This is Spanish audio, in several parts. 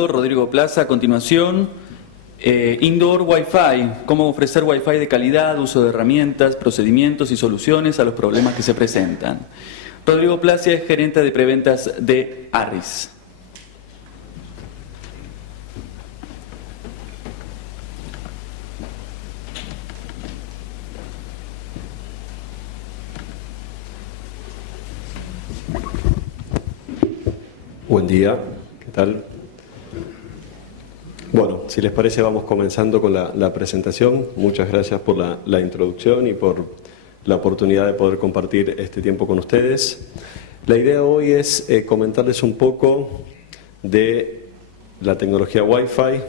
Rodrigo Plaza, a continuación, Indoor Wi-Fi, cómo ofrecer Wi-Fi de calidad, uso de herramientas, procedimientos y soluciones a los problemas que se presentan. Rodrigo Plaza es gerente de preventas de Arris. Buen día, ¿qué tal? Bueno, si les parece vamos comenzando con la presentación. Muchas gracias por la introducción y por la oportunidad de poder compartir este tiempo con ustedes. La idea hoy es comentarles un poco de la tecnología Wi-Fi,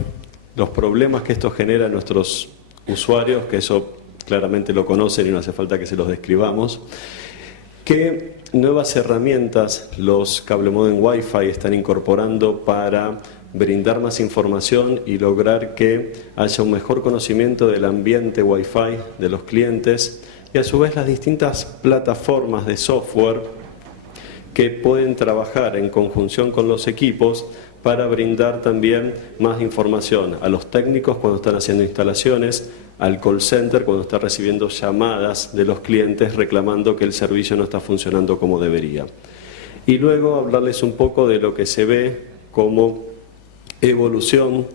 los problemas que esto genera en nuestros usuarios, que eso claramente lo conocen y no hace falta que se los describamos. ¿Qué nuevas herramientas los cable modem Wi-Fi están incorporando para brindar más información y lograr que haya un mejor conocimiento del ambiente Wi-Fi de los clientes y a su vez las distintas plataformas de software que pueden trabajar en conjunción con los equipos para brindar también más información a los técnicos cuando están haciendo instalaciones, al call center cuando está recibiendo llamadas de los clientes reclamando que el servicio no está funcionando como debería. Y luego hablarles un poco de lo que se ve como evolución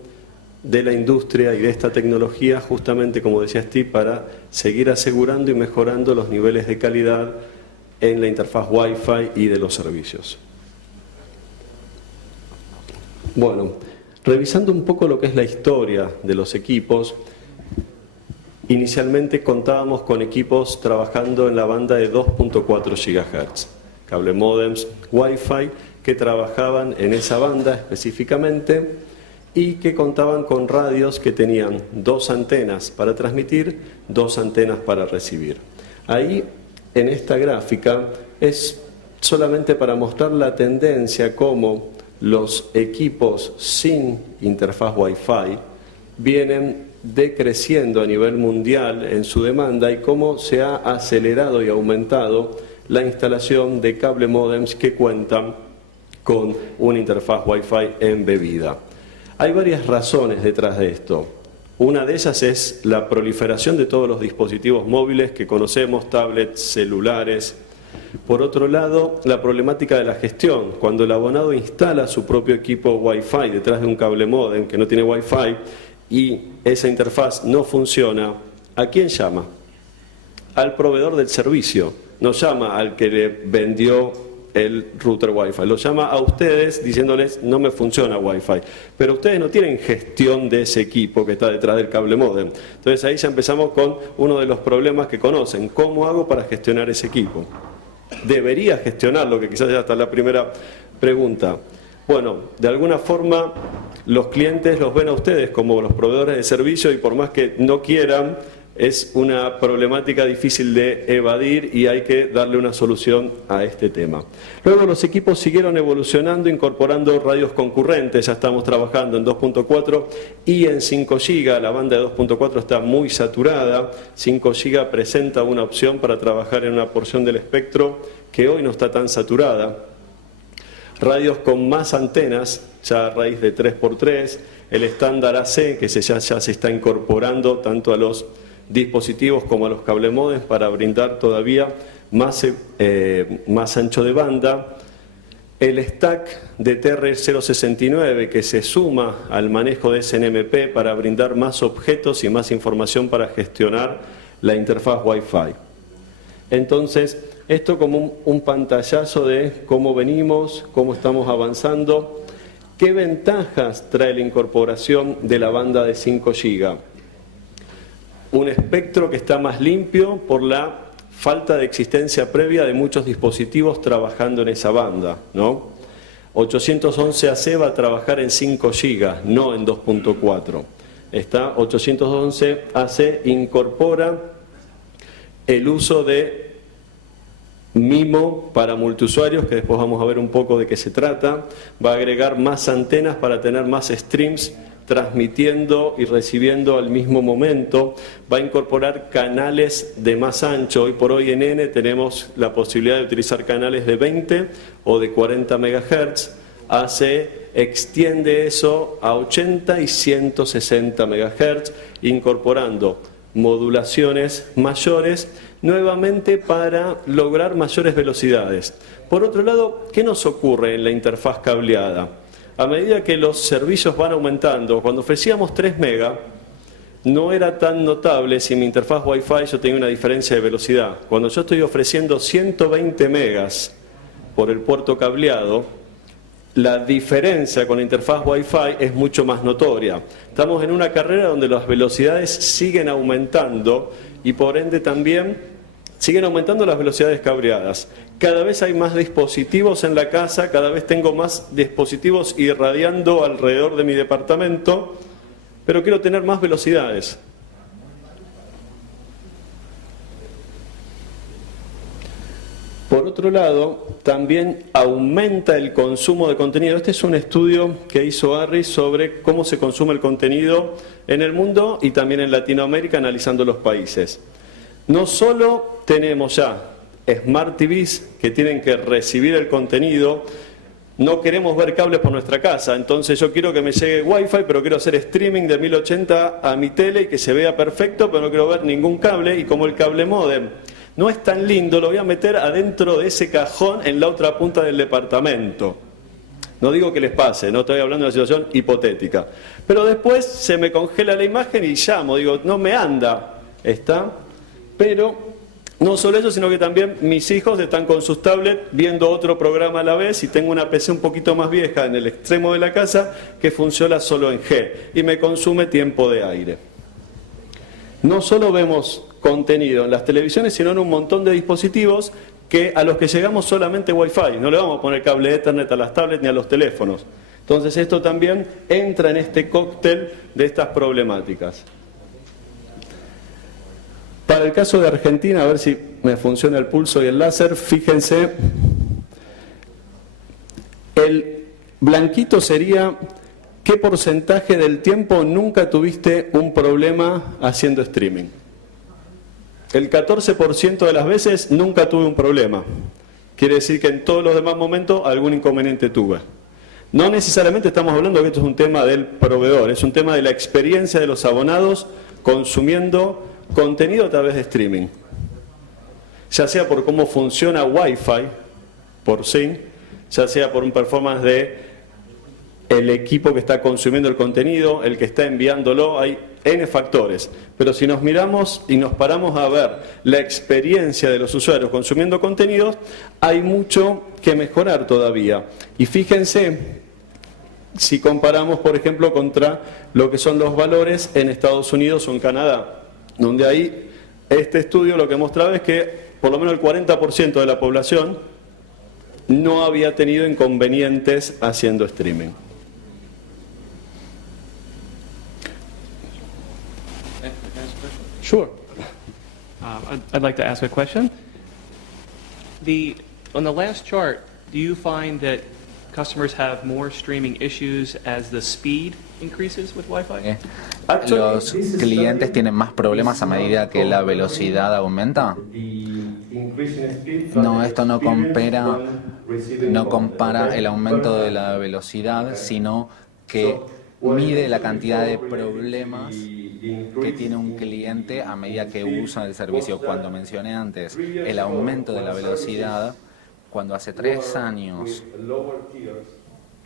de la industria y de esta tecnología, justamente como decía Steve, para seguir asegurando y mejorando los niveles de calidad en la interfaz Wi-Fi y de los servicios. Bueno, revisando un poco lo que es la historia de los equipos, inicialmente contábamos con equipos trabajando en la banda de 2.4 GHz, cable modems Wi-Fi que trabajaban en esa banda específicamente y que contaban con radios que tenían 2 antenas para transmitir, 2 antenas para recibir. Ahí, en esta gráfica, es solamente para mostrar la tendencia como los equipos sin interfaz Wi-Fi vienen decreciendo a nivel mundial en su demanda y cómo se ha acelerado y aumentado la instalación de cable modems que cuentan con una interfaz Wi-Fi embebida. Hay varias razones detrás de esto. Una de ellas es la proliferación de todos los dispositivos móviles que conocemos, tablets, celulares. Por otro lado, la problemática de la gestión. Cuando el abonado instala su propio equipo Wi-Fi detrás de un cable modem que no tiene Wi-Fi y esa interfaz no funciona, ¿a quién llama? Al proveedor del servicio. No llama al que le vendió el router Wi-Fi, lo llama a ustedes diciéndoles no me funciona Wi-Fi, pero ustedes no tienen gestión de ese equipo que está detrás del cable modem. Entonces ahí ya empezamos con uno de los problemas que conocen. ¿Cómo hago para gestionar ese equipo? ¿Debería gestionarlo? Que quizás ya está la primera pregunta. Bueno, de alguna forma los clientes los ven a ustedes como los proveedores de servicio y por más que no quieran, es una problemática difícil de evadir y hay que darle una solución a este tema. Luego los equipos siguieron evolucionando, incorporando radios concurrentes. Ya estamos trabajando en 2.4 y en 5 GB. La banda de 2.4 está muy saturada. 5 GB presenta una opción para trabajar en una porción del espectro que hoy no está tan saturada. Radios con más antenas, ya a raíz de 3x3. El estándar AC, que ya se está incorporando tanto a los dispositivos como a los cable modems para brindar todavía más ancho de banda. El stack de TR069 que se suma al manejo de SNMP para brindar más objetos y más información para gestionar la interfaz Wi-Fi. Entonces, esto como un pantallazo de cómo venimos, cómo estamos avanzando, qué ventajas trae la incorporación de la banda de 5 GB. Un espectro que está más limpio por la falta de existencia previa de muchos dispositivos trabajando en esa banda, ¿no? 811AC va a trabajar en 5 GB, no en 2.4. Esta 811AC incorpora el uso de MIMO para multiusuarios, que después vamos a ver un poco de qué se trata. Va a agregar más antenas para tener más streams transmitiendo y recibiendo al mismo momento. Va a incorporar canales de más ancho. Hoy por hoy en N tenemos la posibilidad de utilizar canales de 20 o de 40 MHz. Hace extiende eso a 80 y 160 MHz, incorporando modulaciones mayores, nuevamente para lograr mayores velocidades. Por otro lado, ¿qué nos ocurre en la interfaz cableada? A medida que los servicios van aumentando, cuando ofrecíamos 3 MB, no era tan notable si en mi interfaz Wi-Fi yo tenía una diferencia de velocidad. Cuando yo estoy ofreciendo 120 megas por el puerto cableado, la diferencia con la interfaz Wi-Fi es mucho más notoria. Estamos en una carrera donde las velocidades siguen aumentando y por ende también siguen aumentando las velocidades cableadas. Cada vez hay más dispositivos en la casa, cada vez tengo más dispositivos irradiando alrededor de mi departamento, pero quiero tener más velocidades. Por otro lado, también aumenta el consumo de contenido. Este es un estudio que hizo ARRI sobre cómo se consume el contenido en el mundo y también en Latinoamérica, analizando los países. No solo tenemos ya Smart TVs que tienen que recibir el contenido, no queremos ver cables por nuestra casa, entonces yo quiero que me llegue Wi-Fi, pero quiero hacer streaming de 1080 a mi tele y que se vea perfecto, pero no quiero ver ningún cable, y como el cable módem no es tan lindo, lo voy a meter adentro de ese cajón en la otra punta del departamento. No digo que les pase, no estoy hablando de una situación hipotética. Pero después se me congela la imagen y llamo, digo, no me anda, ¿está? Pero no solo eso, sino que también mis hijos están con sus tablets viendo otro programa a la vez y tengo una PC un poquito más vieja en el extremo de la casa que funciona solo en G y me consume tiempo de aire. No solo vemos contenido en las televisiones, sino en un montón de dispositivos a los que llegamos solamente Wi-Fi. No le vamos a poner cable Ethernet a las tablets ni a los teléfonos. Entonces esto también entra en este cóctel de estas problemáticas. Para el caso de Argentina, a ver si me funciona el pulso y el láser, fíjense, el blanquito sería qué porcentaje del tiempo nunca tuviste un problema haciendo streaming. El 14% de las veces nunca tuve un problema. Quiere decir que en todos los demás momentos algún inconveniente tuve. No necesariamente estamos hablando de que esto es un tema del proveedor, es un tema de la experiencia de los abonados consumiendo contenido a través de streaming. Ya sea por cómo funciona Wi-Fi, por sí, ya sea por un performance de el equipo que está consumiendo el contenido, el que está enviándolo, hay N factores. Pero si nos miramos y nos paramos a ver la experiencia de los usuarios consumiendo contenidos, hay mucho que mejorar todavía. Y fíjense, si comparamos, por ejemplo, contra lo que son los valores en Estados Unidos o en Canadá, donde ahí este estudio lo que mostraba es que por lo menos el 40% de la población no había tenido inconvenientes haciendo streaming. Sure. I'd like to ask a question. On the last chart, do you find that customers have more streaming issues as the speed increases with Wi-Fi? ¿Los clientes tienen más problemas a medida que la velocidad aumenta? No, esto no compara el aumento de la velocidad, sino que mide la cantidad de problemas que tiene un cliente a medida que usa el servicio. Cuando mencioné antes el aumento de la velocidad, cuando hace 3 años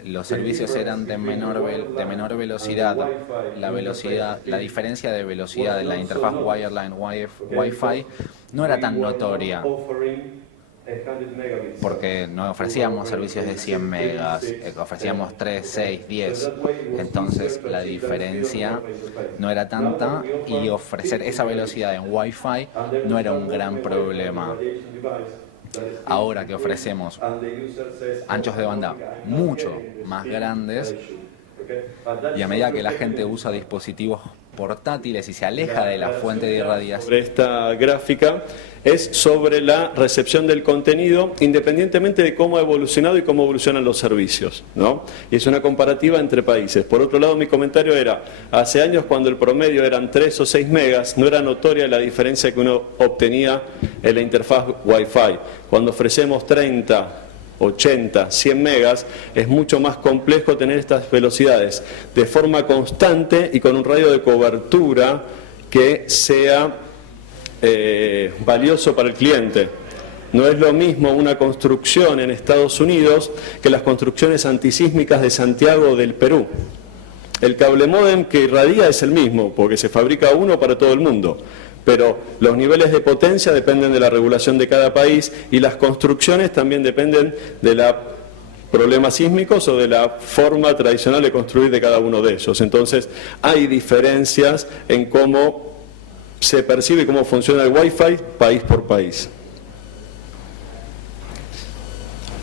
los servicios eran de menor velocidad, la diferencia de velocidad de la interfaz wireline Wi-Fi no era tan notoria, porque no ofrecíamos servicios de 100 megas, ofrecíamos 3, 6, 10, entonces la diferencia no era tanta y ofrecer esa velocidad en Wi-Fi no era un gran problema. Ahora que ofrecemos anchos de banda mucho más grandes y a medida que la gente usa dispositivos portátiles y se aleja de la fuente de irradiación. Sobre esta gráfica es sobre la recepción del contenido independientemente de cómo ha evolucionado y cómo evolucionan los servicios, ¿no? Y es una comparativa entre países. Por otro lado, mi comentario era, hace años cuando el promedio eran 3 o 6 megas, no era notoria la diferencia que uno obtenía en la interfaz Wi-Fi. Cuando ofrecemos 30 80, 100 megas, es mucho más complejo tener estas velocidades de forma constante y con un radio de cobertura que sea valioso para el cliente. No es lo mismo una construcción en Estados Unidos que las construcciones antisísmicas de Santiago o del Perú. El cable módem que irradia es el mismo, porque se fabrica uno para todo el mundo. Pero los niveles de potencia dependen de la regulación de cada país y las construcciones también dependen de los problemas sísmicos o de la forma tradicional de construir de cada uno de ellos. Entonces, hay diferencias en cómo se percibe y cómo funciona el Wi-Fi país por país.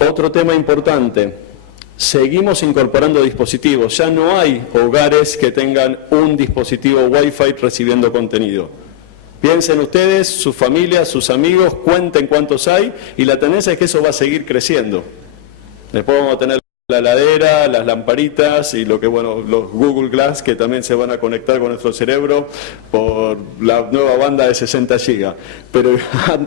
Otro tema importante, seguimos incorporando dispositivos. Ya no hay hogares que tengan un dispositivo Wi-Fi recibiendo contenido. Piensen ustedes, sus familias, sus amigos, cuenten cuántos hay y la tendencia es que eso va a seguir creciendo. Después vamos a tener la heladera, las lamparitas y los Google Glass que también se van a conectar con nuestro cerebro por la nueva banda de 60 GB. Pero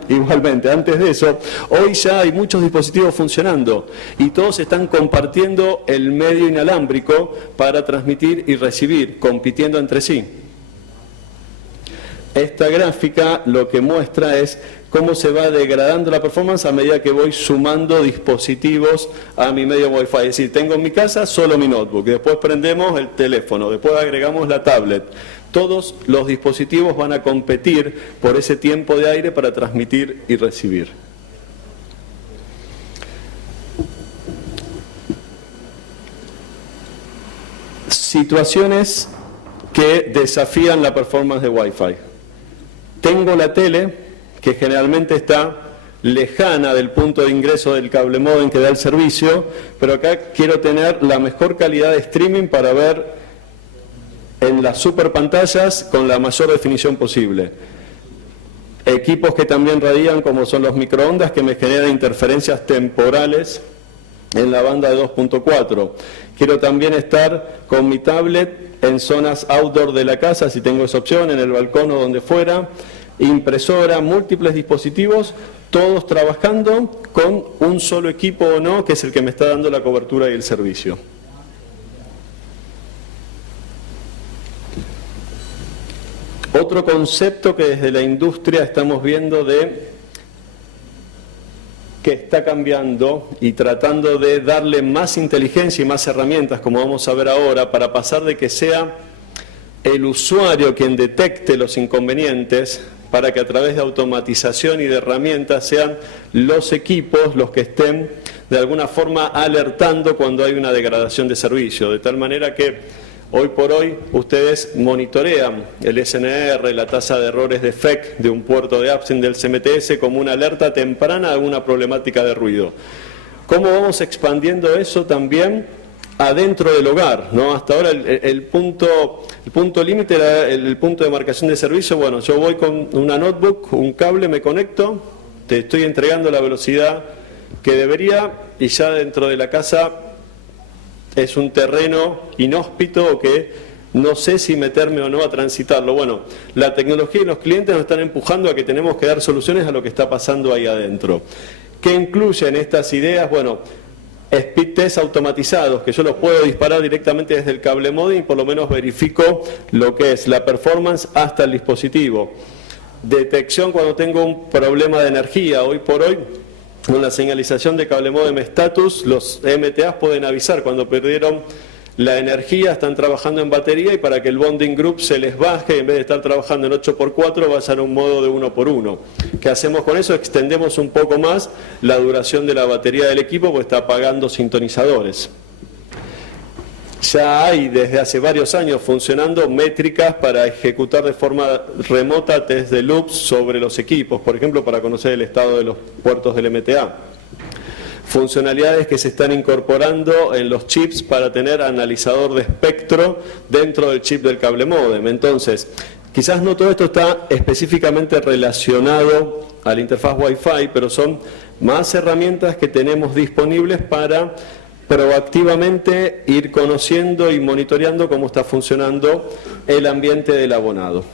igualmente, antes de eso, hoy ya hay muchos dispositivos funcionando y todos están compartiendo el medio inalámbrico para transmitir y recibir, compitiendo entre sí. Esta gráfica lo que muestra es cómo se va degradando la performance a medida que voy sumando dispositivos a mi medio Wi-Fi. Es decir, tengo en mi casa solo mi notebook, después prendemos el teléfono, después agregamos la tablet. Todos los dispositivos van a competir por ese tiempo de aire para transmitir y recibir. Situaciones que desafían la performance de Wi-Fi. Tengo la tele, que generalmente está lejana del punto de ingreso del cable módem que da el servicio, pero acá quiero tener la mejor calidad de streaming para ver en las super pantallas con la mayor definición posible. Equipos que también radian, como son los microondas, que me generan interferencias temporales en la banda de 2.4. Quiero también estar con mi tablet en zonas outdoor de la casa, si tengo esa opción, en el balcón o donde fuera, impresora, múltiples dispositivos, todos trabajando con un solo equipo o no, que es el que me está dando la cobertura y el servicio. Otro concepto que desde la industria estamos viendo que está cambiando y tratando de darle más inteligencia y más herramientas, como vamos a ver ahora, para pasar de que sea el usuario quien detecte los inconvenientes, para que a través de automatización y de herramientas sean los equipos los que estén de alguna forma alertando cuando hay una degradación de servicio, de tal manera que hoy por hoy ustedes monitorean el SNR, la tasa de errores de FEC de un puerto de Upstream del CMTS como una alerta temprana de alguna problemática de ruido. ¿Cómo vamos expandiendo eso también adentro del hogar, ¿no? Hasta ahora el punto límite era el punto de marcación de servicio. Bueno, yo voy con una notebook, un cable, me conecto, te estoy entregando la velocidad que debería y ya dentro de la casa es un terreno inhóspito que no sé si meterme o no a transitarlo. Bueno, la tecnología y los clientes nos están empujando a que tenemos que dar soluciones a lo que está pasando ahí adentro. ¿Qué incluyen estas ideas? Bueno, speed test automatizados, que yo los puedo disparar directamente desde el cable módem y por lo menos verifico lo que es la performance hasta el dispositivo. Detección cuando tengo un problema de energía. Hoy por hoy, con la señalización de cable módem status, los MTAs pueden avisar cuando perdieron la energía, están trabajando en batería y para que el bonding group se les baje, en vez de estar trabajando en 8x4, vayan a un modo de 1x1. ¿Qué hacemos con eso? Extendemos un poco más la duración de la batería del equipo porque está apagando sintonizadores. Ya hay desde hace varios años funcionando métricas para ejecutar de forma remota test de loops sobre los equipos, por ejemplo, para conocer el estado de los puertos del MTA. Funcionalidades que se están incorporando en los chips para tener analizador de espectro dentro del chip del cable módem. Entonces, quizás no todo esto está específicamente relacionado a la interfaz Wi-Fi, pero son más herramientas que tenemos disponibles para proactivamente ir conociendo y monitoreando cómo está funcionando el ambiente del abonado.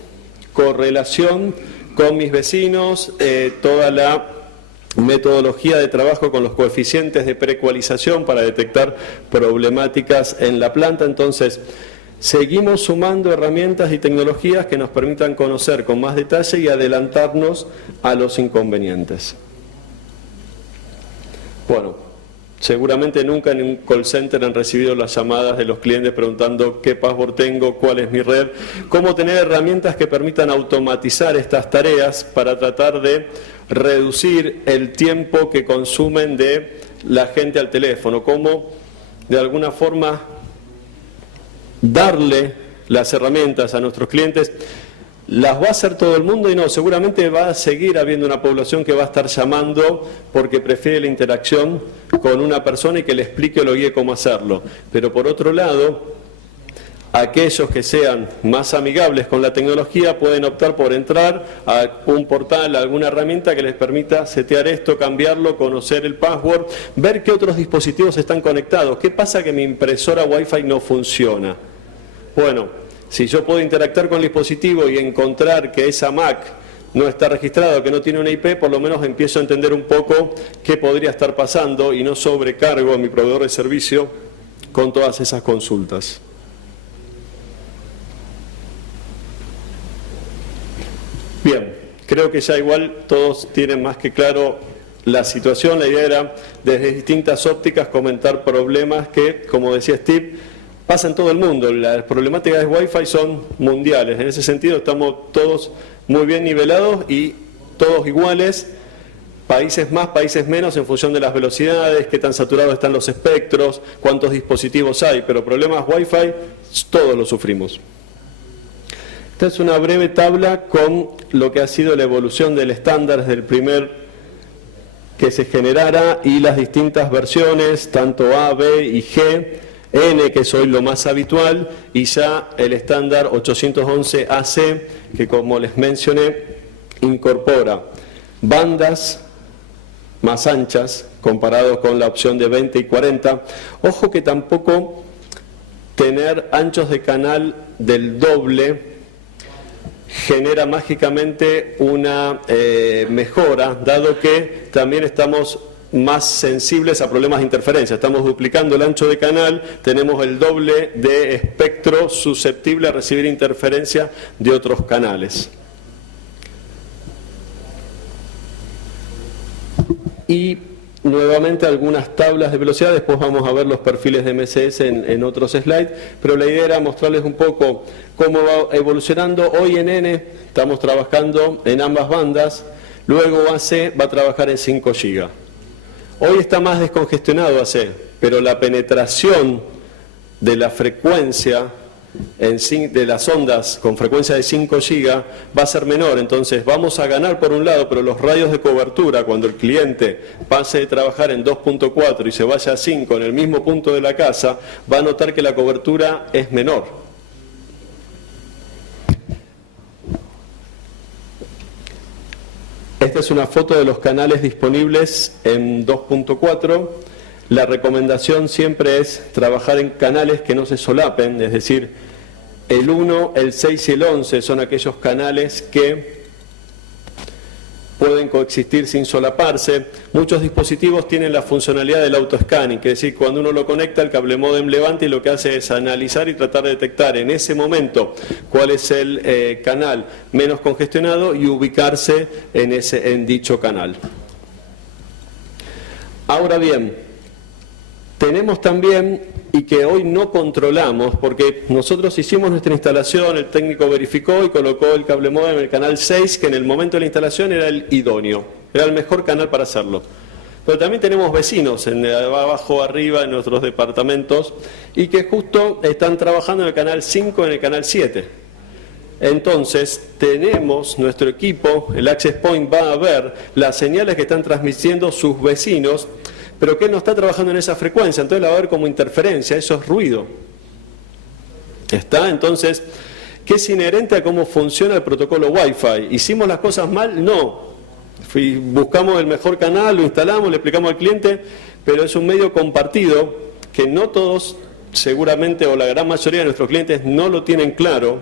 Correlación con mis vecinos, toda la metodología de trabajo con los coeficientes de preecualización para detectar problemáticas en la planta. Entonces, seguimos sumando herramientas y tecnologías que nos permitan conocer con más detalle y adelantarnos a los inconvenientes. Bueno, seguramente nunca en un call center han recibido las llamadas de los clientes preguntando qué password tengo, cuál es mi red, cómo tener herramientas que permitan automatizar estas tareas para tratar de reducir el tiempo que consumen de la gente al teléfono, cómo de alguna forma darle las herramientas a nuestros clientes. ¿Las va a hacer todo el mundo? Y no, seguramente va a seguir habiendo una población que va a estar llamando porque prefiere la interacción con una persona y que le explique o lo guíe cómo hacerlo. Pero por otro lado, aquellos que sean más amigables con la tecnología pueden optar por entrar a un portal, a alguna herramienta que les permita setear esto, cambiarlo, conocer el password, ver qué otros dispositivos están conectados. ¿Qué pasa que mi impresora Wi-Fi no funciona? Bueno, si yo puedo interactuar con el dispositivo y encontrar que esa Mac no está registrada, que no tiene una IP, por lo menos empiezo a entender un poco qué podría estar pasando y no sobrecargo a mi proveedor de servicio con todas esas consultas. Bien, creo que ya igual todos tienen más que claro la situación. La idea era, desde distintas ópticas, comentar problemas que, como decía Steve, pasa en todo el mundo. Las problemáticas de Wi-Fi son mundiales. En ese sentido estamos todos muy bien nivelados y todos iguales. Países más, países menos en función de las velocidades, qué tan saturados están los espectros, cuántos dispositivos hay. Pero problemas Wi-Fi todos los sufrimos. Esta es una breve tabla con lo que ha sido la evolución del estándar desde el primer que se generara y las distintas versiones, tanto A, B y G. N, que es hoy lo más habitual, y ya el estándar 811AC, que como les mencioné, incorpora bandas más anchas comparado con la opción de 20 y 40. Ojo que tampoco tener anchos de canal del doble genera mágicamente una mejora, dado que también estamos más sensibles a problemas de interferencia. Estamos duplicando el ancho de canal, tenemos el doble de espectro susceptible a recibir interferencia de otros canales. Y nuevamente algunas tablas de velocidad, después vamos a ver los perfiles de MSS en otros slides, pero la idea era mostrarles un poco cómo va evolucionando. Hoy en N estamos trabajando en ambas bandas, luego AC va a trabajar en 5 GB. Hoy está más descongestionado AC, pero la penetración de la frecuencia de las ondas con frecuencia de 5 GB va a ser menor. Entonces vamos a ganar por un lado, pero los radios de cobertura, cuando el cliente pase de trabajar en 2.4 y se vaya a 5 en el mismo punto de la casa, va a notar que la cobertura es menor. Esta es una foto de los canales disponibles en 2.4. La recomendación siempre es trabajar en canales que no se solapen, es decir, el 1, el 6 y el 11 son aquellos canales que pueden coexistir sin solaparse. Muchos dispositivos tienen la funcionalidad del autoscanning, que es decir, cuando uno lo conecta, el cable módem levanta y lo que hace es analizar y tratar de detectar en ese momento cuál es el canal menos congestionado y ubicarse en dicho canal. Ahora bien, tenemos también, y que hoy no controlamos, porque nosotros hicimos nuestra instalación, el técnico verificó y colocó el cable módem en el canal 6, que en el momento de la instalación era el idóneo, era el mejor canal para hacerlo. Pero también tenemos vecinos abajo, arriba, en nuestros departamentos, y que justo están trabajando en el canal 5, en el canal 7. Entonces, tenemos nuestro equipo, el Access Point va a ver las señales que están transmitiendo sus vecinos, pero que él no está trabajando en esa frecuencia, entonces la va a ver como interferencia, eso es ruido. ¿Está? Entonces, ¿qué es inherente a cómo funciona el protocolo Wi-Fi? ¿Hicimos las cosas mal? No. Buscamos el mejor canal, lo instalamos, le explicamos al cliente, pero es un medio compartido que no todos, seguramente, o la gran mayoría de nuestros clientes no lo tienen claro.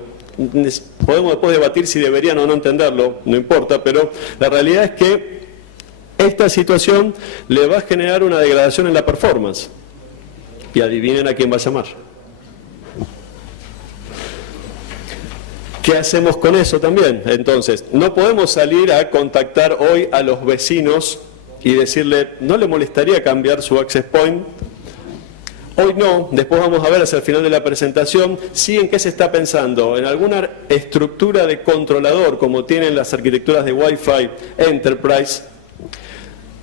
Podemos después debatir si deberían o no entenderlo, no importa, pero la realidad es que Esta situación le va a generar una degradación en la performance. Y adivinen a quién va a llamar. ¿Qué hacemos con eso también? Entonces, no podemos salir a contactar hoy a los vecinos y decirle, ¿no le molestaría cambiar su access point? Hoy no, después vamos a ver hacia el final de la presentación, sí, en qué se está pensando, en alguna estructura de controlador, como tienen las arquitecturas de Wi-Fi Enterprise,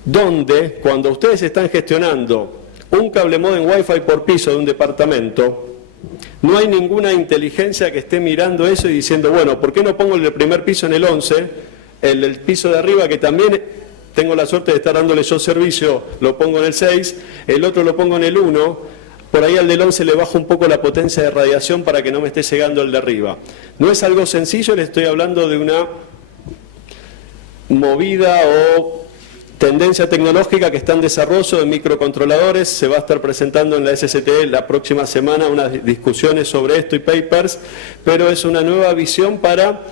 donde cuando ustedes están gestionando un cable modem Wi-Fi por piso de un departamento, no hay ninguna inteligencia que esté mirando eso y diciendo, bueno, ¿por qué no pongo el del primer piso en el 11, el del piso de arriba que también tengo la suerte de estar dándole yo servicio, lo pongo en el 6, el otro lo pongo en el 1, por ahí al del 11 le bajo un poco la potencia de radiación para que no me esté llegando el de arriba? No es algo sencillo, les estoy hablando de una movida o tendencia tecnológica que está en desarrollo de microcontroladores. Se va a estar presentando en la SSTE la próxima semana unas discusiones sobre esto y papers, pero es una nueva visión para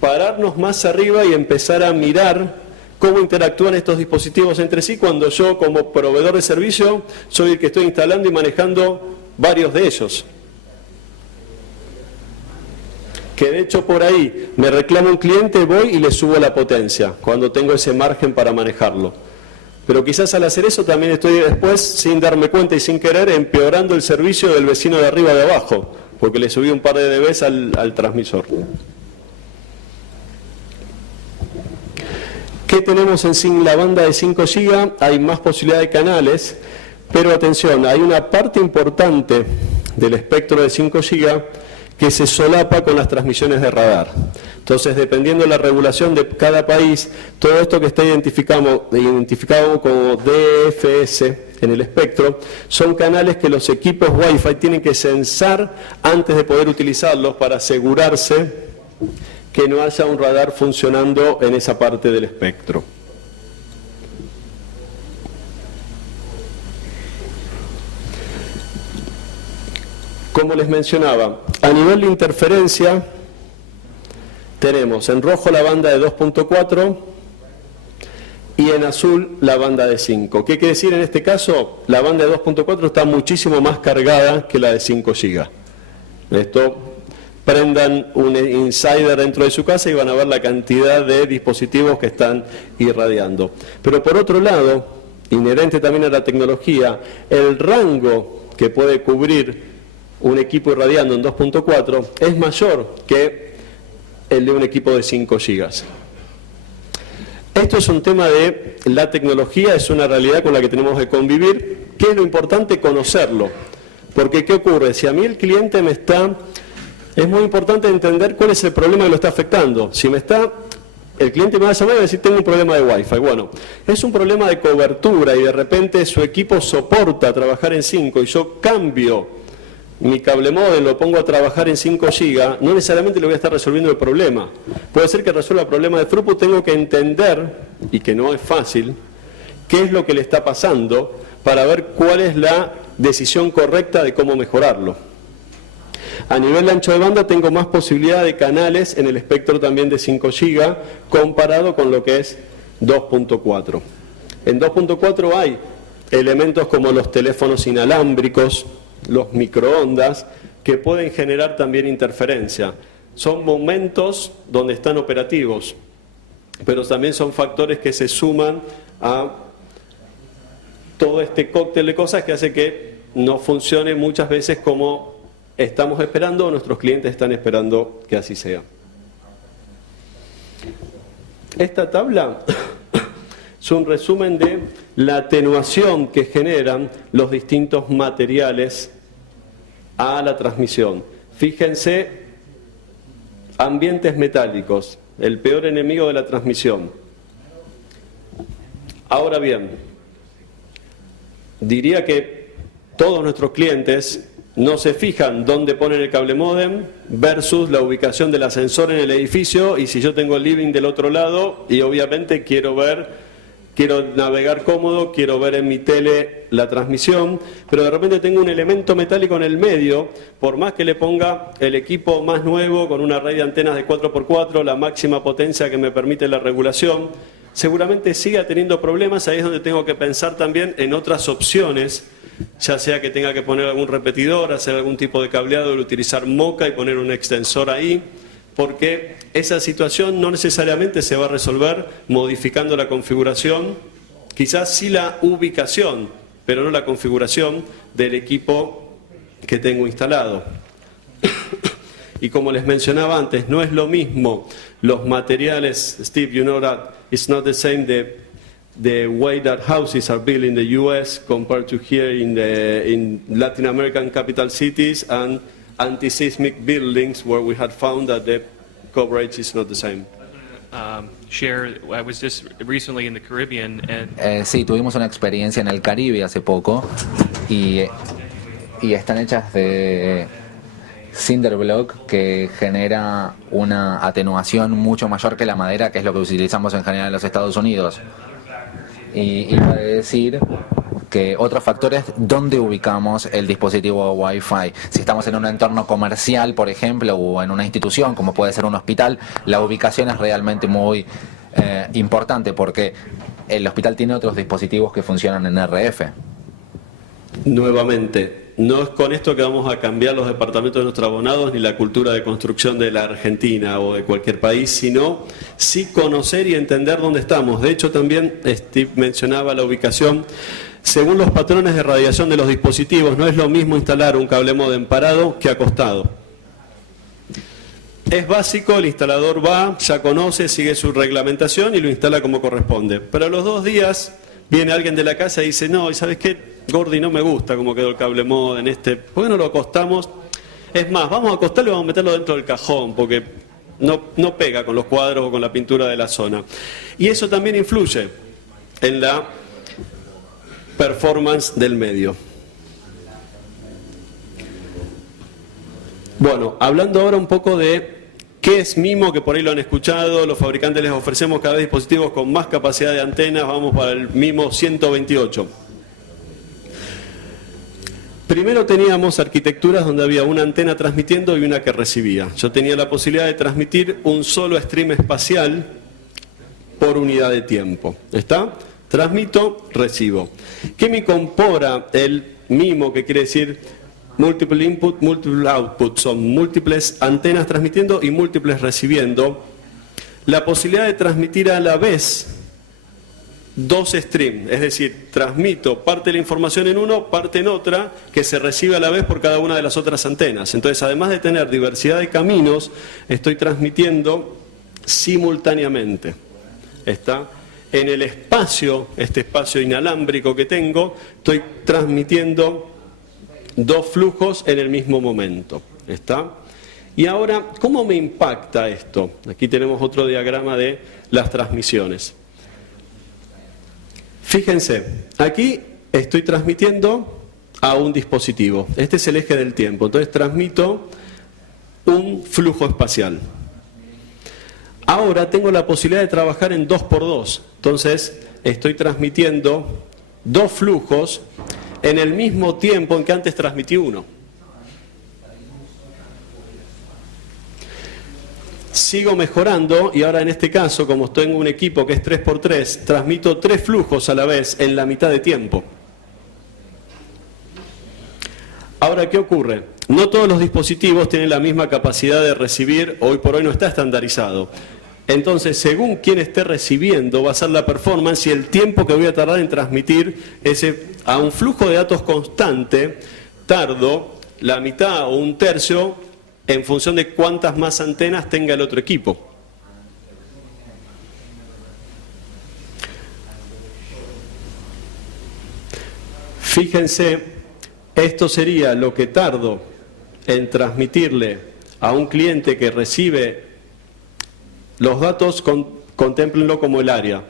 pararnos más arriba y empezar a mirar cómo interactúan estos dispositivos entre sí cuando yo, como proveedor de servicio, soy el que estoy instalando y manejando varios de ellos. Que de hecho por ahí me reclama un cliente, voy y le subo la potencia cuando tengo ese margen para manejarlo. Pero quizás al hacer eso también estoy después, sin darme cuenta y sin querer, empeorando el servicio del vecino de arriba de abajo, porque le subí un par de dBs al transmisor. ¿Qué tenemos en la banda de 5 GB? Hay más posibilidad de canales, pero atención, hay una parte importante del espectro de 5 GB que se solapa con las transmisiones de radar. Entonces, dependiendo de la regulación de cada país, todo esto que está identificado como DFS en el espectro, son canales que los equipos Wi-Fi tienen que censar antes de poder utilizarlos para asegurarse que no haya un radar funcionando en esa parte del espectro. Como les mencionaba, a nivel de interferencia, tenemos en rojo la banda de 2.4 y en azul la banda de 5. ¿Qué quiere decir en este caso? La banda de 2.4 está muchísimo más cargada que la de 5 GB. Esto, prendan un insider dentro de su casa y van a ver la cantidad de dispositivos que están irradiando. Pero por otro lado, inherente también a la tecnología, el rango que puede cubrir un equipo irradiando en 2.4 es mayor que el de un equipo de 5 GB. Esto es un tema de la tecnología, es una realidad con la que tenemos que convivir. ¿Qué es lo importante? Conocerlo. Porque ¿qué ocurre? Si a mí el cliente me está... Es muy importante entender cuál es el problema que lo está afectando. Si el cliente me va a llamar y va a decir, tengo un problema de Wi-Fi. Bueno, es un problema de cobertura y de repente su equipo soporta trabajar en 5 y yo cambio mi cable modem, lo pongo a trabajar en 5 GB, no necesariamente le voy a estar resolviendo el problema. Puede ser que resuelva el problema de throughput, tengo que entender, y que no es fácil, qué es lo que le está pasando para ver cuál es la decisión correcta de cómo mejorarlo. A nivel de ancho de banda tengo más posibilidad de canales en el espectro también de 5 GB comparado con lo que es 2.4. En 2.4 hay elementos como los teléfonos inalámbricos, los microondas, que pueden generar también interferencia. Son momentos donde están operativos, pero también son factores que se suman a todo este cóctel de cosas que hace que no funcione muchas veces como estamos esperando o nuestros clientes están esperando que así sea. Esta tabla es un resumen de la atenuación que generan los distintos materiales a la transmisión. Fíjense, ambientes metálicos, el peor enemigo de la transmisión. Ahora bien, diría que todos nuestros clientes no se fijan dónde ponen el cable módem versus la ubicación del ascensor en el edificio, y si yo tengo el living del otro lado y obviamente quiero navegar cómodo, quiero ver en mi tele la transmisión, pero de repente tengo un elemento metálico en el medio, por más que le ponga el equipo más nuevo con una red de antenas de 4x4, la máxima potencia que me permite la regulación, seguramente siga teniendo problemas. Ahí es donde tengo que pensar también en otras opciones, ya sea que tenga que poner algún repetidor, hacer algún tipo de cableado, utilizar Moca y poner un extensor ahí, porque esa situación no necesariamente se va a resolver modificando la configuración, quizás sí la ubicación, pero no la configuración del equipo que tengo instalado. Y como les mencionaba antes, no es lo mismo los materiales. Steve, you know that it's not the same the way that houses are built in the US compared to here in Latin American capital cities and anti-seismic buildings where we had found that the coverage is not the same. Share, I was just recently in the Caribbean and Sí, tuvimos una experiencia en el Caribe hace poco y están hechas de Cinderblock, que genera una atenuación mucho mayor que la madera, que es lo que utilizamos en general en los Estados Unidos. Y iba a decir que otros factores, ¿dónde ubicamos el dispositivo Wi-Fi? Si estamos en un entorno comercial, por ejemplo, o en una institución, como puede ser un hospital, la ubicación es realmente muy importante, porque el hospital tiene otros dispositivos que funcionan en RF. Nuevamente, no es con esto que vamos a cambiar los departamentos de nuestros abonados ni la cultura de construcción de la Argentina o de cualquier país, sino sí conocer y entender dónde estamos. De hecho, también Steve mencionaba la ubicación. Según los patrones de radiación de los dispositivos, no es lo mismo instalar un cable módem parado que acostado. Es básico, el instalador va, ya conoce, sigue su reglamentación y lo instala como corresponde. Pero a los 2 días viene alguien de la casa y dice, no, ¿y sabes qué? Gordy, no me gusta cómo quedó el cable modem ¿por qué no lo acostamos? Es más, vamos a acostarlo y vamos a meterlo dentro del cajón, porque no pega con los cuadros o con la pintura de la zona. Y eso también influye en la performance del medio. Bueno, hablando ahora un poco de qué es MIMO, que por ahí lo han escuchado, los fabricantes les ofrecemos cada vez dispositivos con más capacidad de antenas, vamos para el MIMO 128. Primero teníamos arquitecturas donde había una antena transmitiendo y una que recibía. Yo tenía la posibilidad de transmitir un solo stream espacial por unidad de tiempo. ¿Está? Transmito, recibo. ¿Qué me incorpora el MIMO, que quiere decir multiple input, multiple output? Son múltiples antenas transmitiendo y múltiples recibiendo. La posibilidad de transmitir a la vez 2 streams, es decir, transmito parte de la información en uno, parte en otra, que se recibe a la vez por cada una de las otras antenas. Entonces, además de tener diversidad de caminos, estoy transmitiendo simultáneamente. ¿Está? En el espacio, este espacio inalámbrico que tengo, estoy transmitiendo 2 flujos en el mismo momento. ¿Está? Y ahora, ¿cómo me impacta esto? Aquí tenemos otro diagrama de las transmisiones. Fíjense, aquí estoy transmitiendo a un dispositivo. Este es el eje del tiempo. Entonces transmito un flujo espacial. Ahora tengo la posibilidad de trabajar en 2x2. Entonces estoy transmitiendo 2 flujos en el mismo tiempo en que antes transmití uno. Sigo mejorando y ahora en este caso, como tengo un equipo que es 3x3, transmito 3 flujos a la vez en la mitad de tiempo. Ahora, ¿qué ocurre? No todos los dispositivos tienen la misma capacidad de recibir, hoy por hoy no está estandarizado. Entonces, según quién esté recibiendo, va a ser la performance y el tiempo que voy a tardar en transmitir a un flujo de datos constante, tardo la mitad o un tercio en función de cuántas más antenas tenga el otro equipo. Fíjense, esto sería lo que tardo en transmitirle a un cliente que recibe los datos, contémplenlo como el área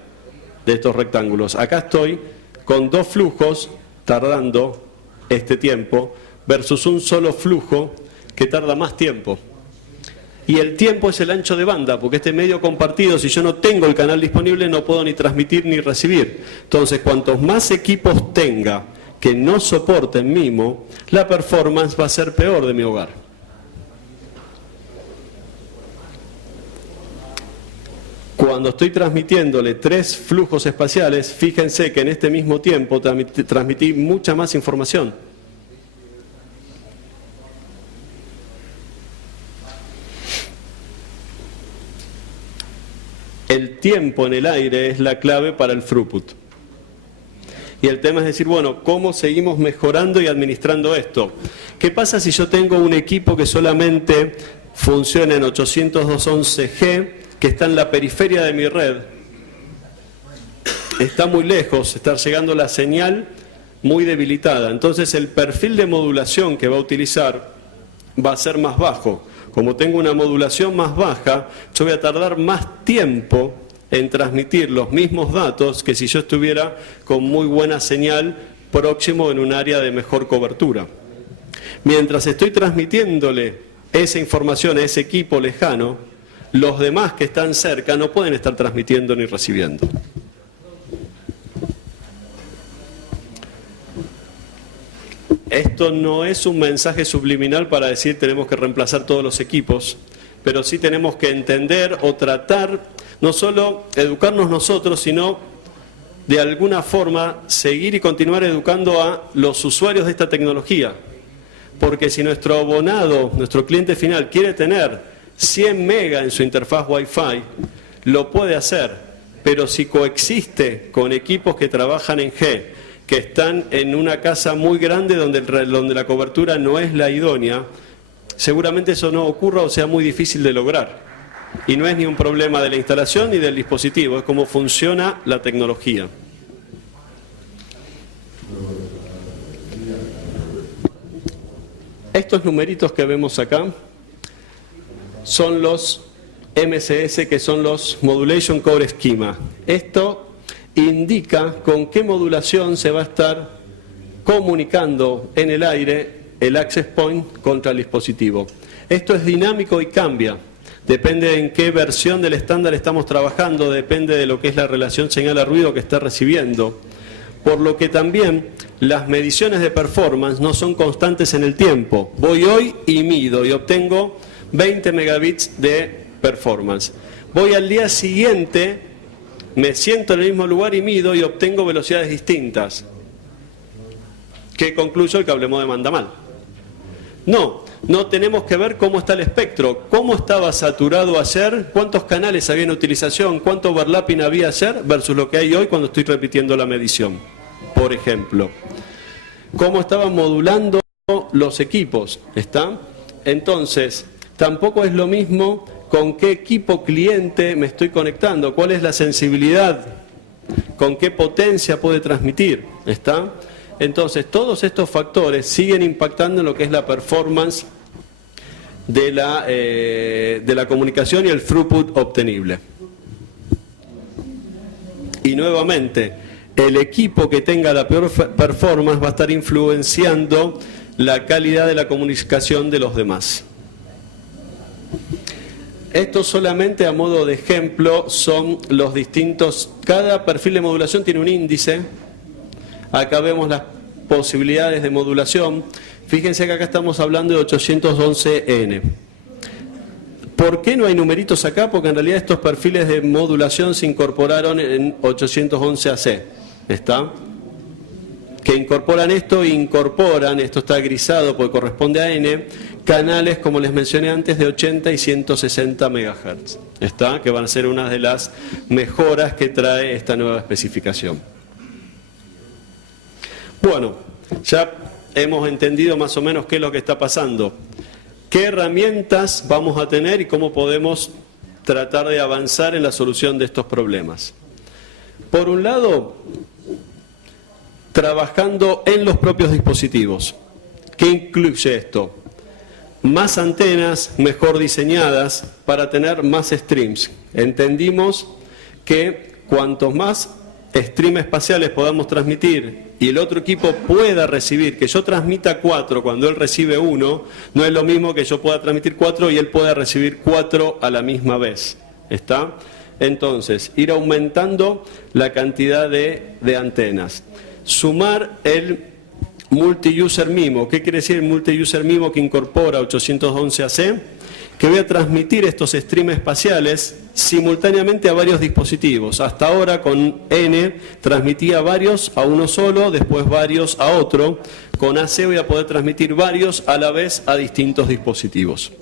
de estos rectángulos. Acá estoy con 2 flujos tardando este tiempo versus un solo flujo que tarda más tiempo. Y el tiempo es el ancho de banda, porque este medio compartido, si yo no tengo el canal disponible, no puedo ni transmitir ni recibir. Entonces, cuantos más equipos tenga que no soporten MIMO, la performance va a ser peor de mi hogar. Cuando estoy transmitiéndole 3 flujos espaciales, fíjense que en este mismo tiempo transmití mucha más información. El tiempo en el aire es la clave para el throughput. Y el tema es decir, bueno, ¿cómo seguimos mejorando y administrando esto? ¿Qué pasa si yo tengo un equipo que solamente funciona en 802.11g, que está en la periferia de mi red? Está muy lejos, está llegando la señal muy debilitada. Entonces el perfil de modulación que va a utilizar va a ser más bajo. Como tengo una modulación más baja, yo voy a tardar más tiempo en transmitir los mismos datos que si yo estuviera con muy buena señal próximo en un área de mejor cobertura. Mientras estoy transmitiéndole esa información a ese equipo lejano, los demás que están cerca no pueden estar transmitiendo ni recibiendo. Esto no es un mensaje subliminal para decir tenemos que reemplazar todos los equipos, pero sí tenemos que entender o tratar, no solo educarnos nosotros, sino de alguna forma seguir y continuar educando a los usuarios de esta tecnología. Porque si nuestro abonado, nuestro cliente final, quiere tener 100 megas en su interfaz Wi-Fi, lo puede hacer, pero si coexiste con equipos que trabajan en G, que están en una casa muy grande donde la cobertura no es la idónea, seguramente eso no ocurra o sea muy difícil de lograr. Y no es ni un problema de la instalación ni del dispositivo, es cómo funciona la tecnología. Estos numeritos que vemos acá son los MCS, que son los Modulation Core Schema. Esto indica con qué modulación se va a estar comunicando en el aire el access point contra el dispositivo. Esto es dinámico y cambia. Depende en qué versión del estándar estamos trabajando, depende de lo que es la relación señal a ruido que está recibiendo. Por lo que también las mediciones de performance no son constantes en el tiempo. Voy hoy y mido y obtengo 20 megabits de performance. Voy al día siguiente, me siento en el mismo lugar y mido y obtengo velocidades distintas. ¿Qué concluyo? El cable modem anda mal. No tenemos que ver cómo está el espectro, cómo estaba saturado ayer, cuántos canales había en utilización, cuánto overlapping había ayer versus lo que hay hoy cuando estoy repitiendo la medición. Por ejemplo, cómo estaban modulando los equipos, ¿está? Entonces, tampoco es lo mismo con qué equipo cliente me estoy conectando, cuál es la sensibilidad, con qué potencia puede transmitir, ¿está? Entonces, todos estos factores siguen impactando en lo que es la performance de la comunicación y el throughput obtenible. Y nuevamente, el equipo que tenga la peor performance va a estar influenciando la calidad de la comunicación de los demás. Esto solamente a modo de ejemplo son los distintos, cada perfil de modulación tiene un índice. Acá vemos las posibilidades de modulación. Fíjense que acá estamos hablando de 811N. ¿Por qué no hay numeritos acá? Porque en realidad estos perfiles de modulación se incorporaron en 811AC. ¿Está? Que incorporan esto, esto está grisado porque corresponde a N, canales, como les mencioné antes, de 80 y 160 MHz. ¿Está? Que van a ser una de las mejoras que trae esta nueva especificación. Bueno, ya hemos entendido más o menos qué es lo que está pasando. ¿Qué herramientas vamos a tener y cómo podemos tratar de avanzar en la solución de estos problemas? Por un lado, trabajando en los propios dispositivos. ¿Qué incluye esto? Más antenas mejor diseñadas para tener más streams. Entendimos que cuantos más streams espaciales podamos transmitir y el otro equipo pueda recibir, que yo transmita 4 cuando él recibe 1, no es lo mismo que yo pueda transmitir 4 y él pueda recibir 4 a la misma vez. ¿Está? Entonces, ir aumentando la cantidad de antenas. Sumar el Multi-User MIMO. ¿Qué quiere decir Multi-User MIMO que incorpora 811AC? Que voy a transmitir estos streams espaciales simultáneamente a varios dispositivos. Hasta ahora con N transmitía varios a uno solo, después varios a otro. Con AC voy a poder transmitir varios a la vez a distintos dispositivos.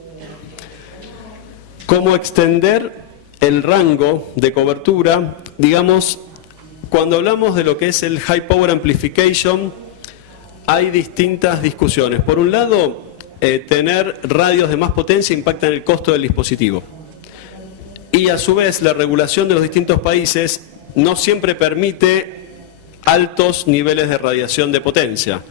¿Cómo extender el rango de cobertura? Digamos, cuando hablamos de lo que es el High Power Amplification, hay distintas discusiones. Por un lado, tener radios de más potencia impacta en el costo del dispositivo. Y a su vez, la regulación de los distintos países no siempre permite altos niveles de radiación de potencia.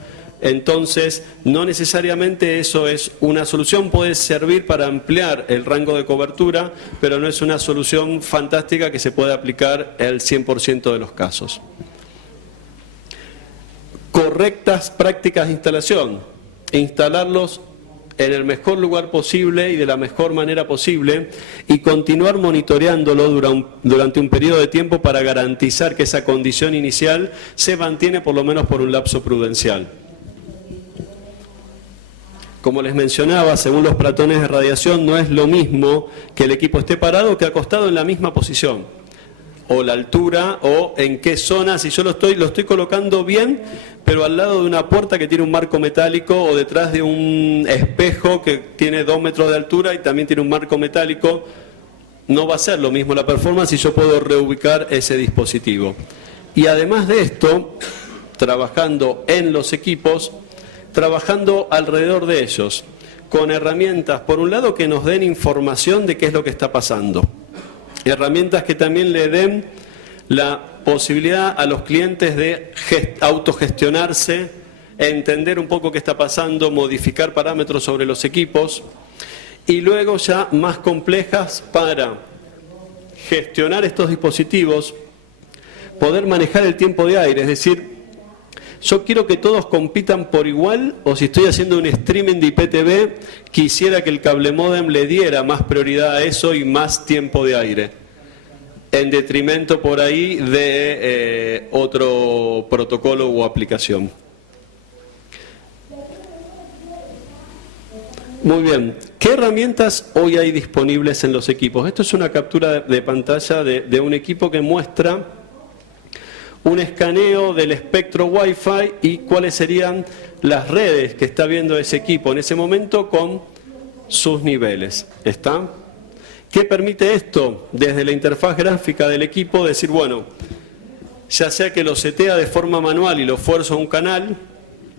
Entonces, no necesariamente eso es una solución, puede servir para ampliar el rango de cobertura, pero no es una solución fantástica que se puede aplicar el 100% de los casos. Correctas prácticas de instalación. Instalarlos en el mejor lugar posible y de la mejor manera posible y continuar monitoreándolo durante un periodo de tiempo para garantizar que esa condición inicial se mantiene por lo menos por un lapso prudencial. Como les mencionaba, según los platones de radiación, no es lo mismo que el equipo esté parado que acostado en la misma posición, o la altura, o en qué zona. Si yo lo estoy colocando bien, pero al lado de una puerta que tiene un marco metálico, o detrás de un espejo que tiene 2 metros de altura y también tiene un marco metálico, no va a ser lo mismo la performance y yo puedo reubicar ese dispositivo. Y además de esto, trabajando en los equipos, trabajando alrededor de ellos, con herramientas, por un lado, que nos den información de qué es lo que está pasando. Herramientas que también le den la posibilidad a los clientes de autogestionarse, entender un poco qué está pasando, modificar parámetros sobre los equipos, y luego ya más complejas para gestionar estos dispositivos, poder manejar el tiempo de aire, es decir, yo quiero que todos compitan por igual, o si estoy haciendo un streaming de IPTV, quisiera que el cable módem le diera más prioridad a eso y más tiempo de aire, en detrimento por ahí de otro protocolo o aplicación. Muy bien, ¿qué herramientas hoy hay disponibles en los equipos? Esto es una captura de pantalla de un equipo que muestra un escaneo del espectro Wi-Fi y cuáles serían las redes que está viendo ese equipo en ese momento con sus niveles. ¿Está? ¿Qué permite esto? Desde la interfaz gráfica del equipo decir, bueno, ya sea que lo setea de forma manual y lo fuerzo a un canal,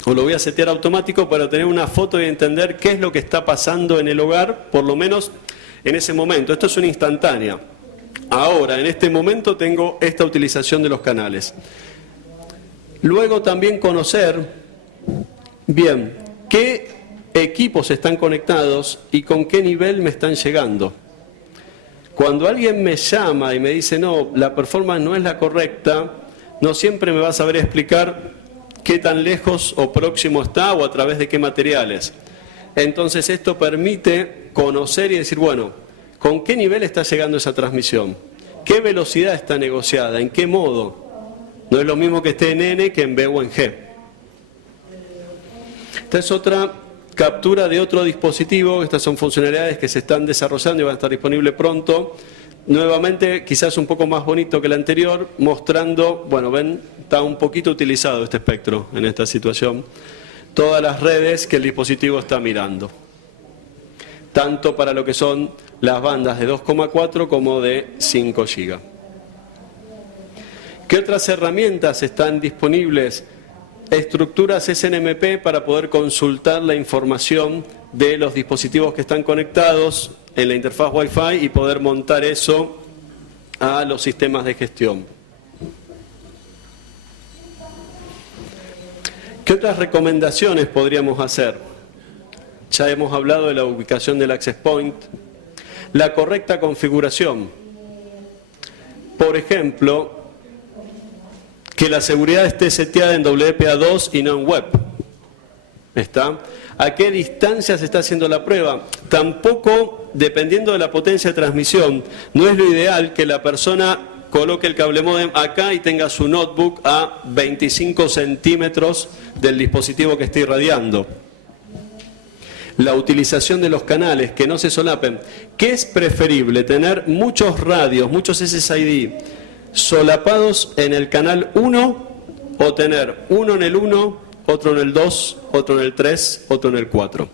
o lo voy a setear automático para tener una foto y entender qué es lo que está pasando en el hogar, por lo menos en ese momento. Esto es una instantánea. Ahora, en este momento tengo esta utilización de los canales. Luego también conocer, bien, qué equipos están conectados y con qué nivel me están llegando. Cuando alguien me llama y me dice, no, la performance no es la correcta, no siempre me va a saber explicar qué tan lejos o próximo está o a través de qué materiales. Entonces esto permite conocer y decir, bueno, ¿con qué nivel está llegando esa transmisión? ¿Qué velocidad está negociada? ¿En qué modo? No es lo mismo que esté en N que en B o en G. Esta es otra captura de otro dispositivo. Estas son funcionalidades que se están desarrollando y van a estar disponibles pronto. Nuevamente, quizás un poco más bonito que el anterior, mostrando, bueno, ven, está un poquito utilizado este espectro en esta situación. Todas las redes que el dispositivo está mirando. Tanto para lo que son las bandas de 2,4 como de 5 GB. ¿Qué otras herramientas están disponibles? Estructuras SNMP para poder consultar la información de los dispositivos que están conectados en la interfaz Wi-Fi y poder montar eso a los sistemas de gestión. ¿Qué otras recomendaciones podríamos hacer? Ya hemos hablado de la ubicación del access point, la correcta configuración. Por ejemplo, que la seguridad esté seteada en WPA2 y no en web. ¿Está? ¿A qué distancia se está haciendo la prueba? Tampoco, dependiendo de la potencia de transmisión, no es lo ideal que la persona coloque el cable módem acá y tenga su notebook a 25 centímetros del dispositivo que esté irradiando. La utilización de los canales, que no se solapen. ¿Qué es preferible? ¿Tener muchos radios, muchos SSID solapados en el canal 1 o tener uno en el 1, otro en el 2, otro en el 3, otro en el 4?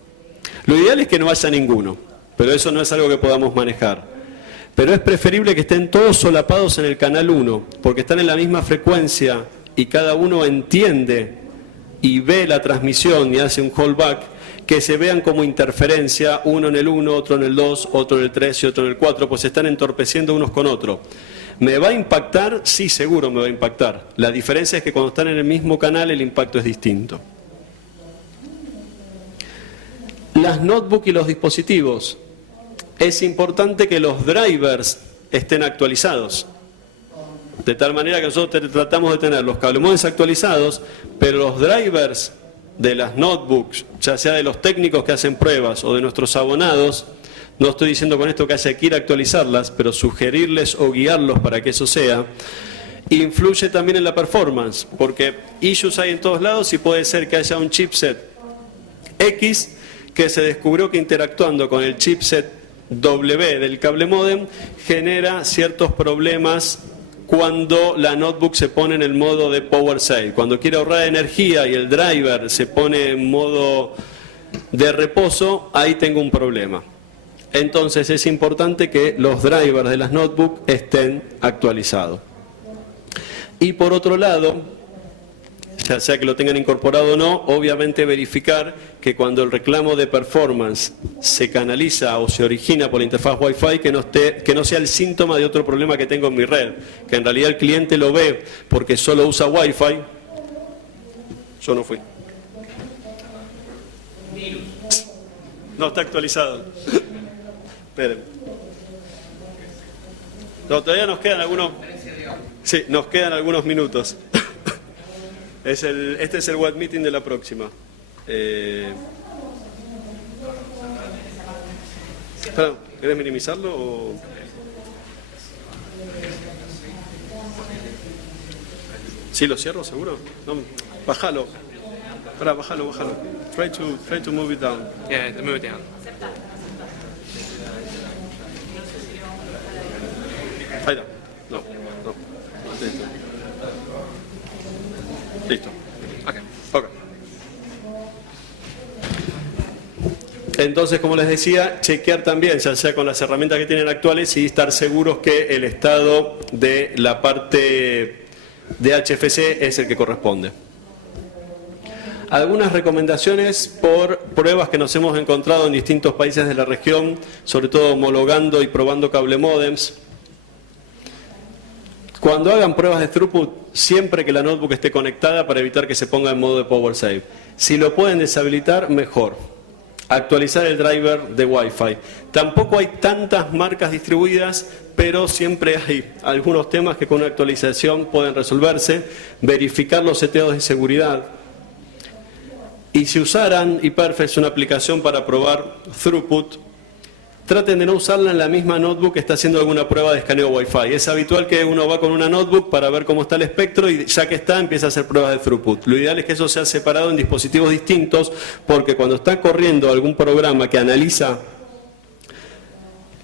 Lo ideal es que no haya ninguno, pero eso no es algo que podamos manejar. Pero es preferible que estén todos solapados en el canal 1, porque están en la misma frecuencia y cada uno entiende y ve la transmisión y hace un callback, que se vean como interferencia, uno en el 1, otro en el 2, otro en el 3 y otro en el 4, pues se están entorpeciendo unos con otros. ¿Me va a impactar? Sí, seguro me va a impactar. La diferencia es que cuando están en el mismo canal el impacto es distinto. Las notebooks y los dispositivos. Es importante que los drivers estén actualizados. De tal manera que nosotros tratamos de tener los cablemodems actualizados, pero los drivers de las notebooks, ya sea de los técnicos que hacen pruebas o de nuestros abonados, no estoy diciendo con esto que haya que ir a actualizarlas, pero sugerirles o guiarlos para que eso sea, influye también en la performance, porque issues hay en todos lados y puede ser que haya un chipset X que se descubrió que interactuando con el chipset W del cable modem genera ciertos problemas cuando la notebook se pone en el modo de power save. Cuando quiere ahorrar energía y el driver se pone en modo de reposo, ahí tengo un problema. Entonces es importante que los drivers de las notebooks estén actualizados. Y por otro lado, ya sea que lo tengan incorporado o no, obviamente verificar que cuando el reclamo de performance se canaliza o se origina por la interfaz Wi-Fi, que no sea el síntoma de otro problema que tengo en mi red, que en realidad el cliente lo ve porque solo usa Wi-Fi. Yo no fui. No está actualizado. Esperen. No, todavía nos quedan algunos. Sí, nos quedan algunos minutos. Este es el web meeting de la próxima. Espera, ¿querés minimizarlo o...? ¿Sí lo cierro, seguro? No, bájalo. Espera, bájalo. Try to move it down. Yeah, to move it down. Ahí está. No. Listo. Ok. Entonces, como les decía, chequear también, ya sea con las herramientas que tienen actuales, y estar seguros que el estado de la parte de HFC es el que corresponde. Algunas recomendaciones por pruebas que nos hemos encontrado en distintos países de la región, sobre todo homologando y probando cable modems. Cuando hagan pruebas de throughput, siempre que la notebook esté conectada para evitar que se ponga en modo de power save. Si lo pueden deshabilitar, mejor. Actualizar el driver de Wi-Fi. Tampoco hay tantas marcas distribuidas, pero siempre hay algunos temas que con una actualización pueden resolverse. Verificar los seteos de seguridad. Y si usaran ePerfect, una aplicación para probar throughput, traten de no usarla en la misma notebook que está haciendo alguna prueba de escaneo Wi-Fi. Es habitual que uno va con una notebook para ver cómo está el espectro y ya que está, empieza a hacer pruebas de throughput. Lo ideal es que eso sea separado en dispositivos distintos, porque cuando está corriendo algún programa que analiza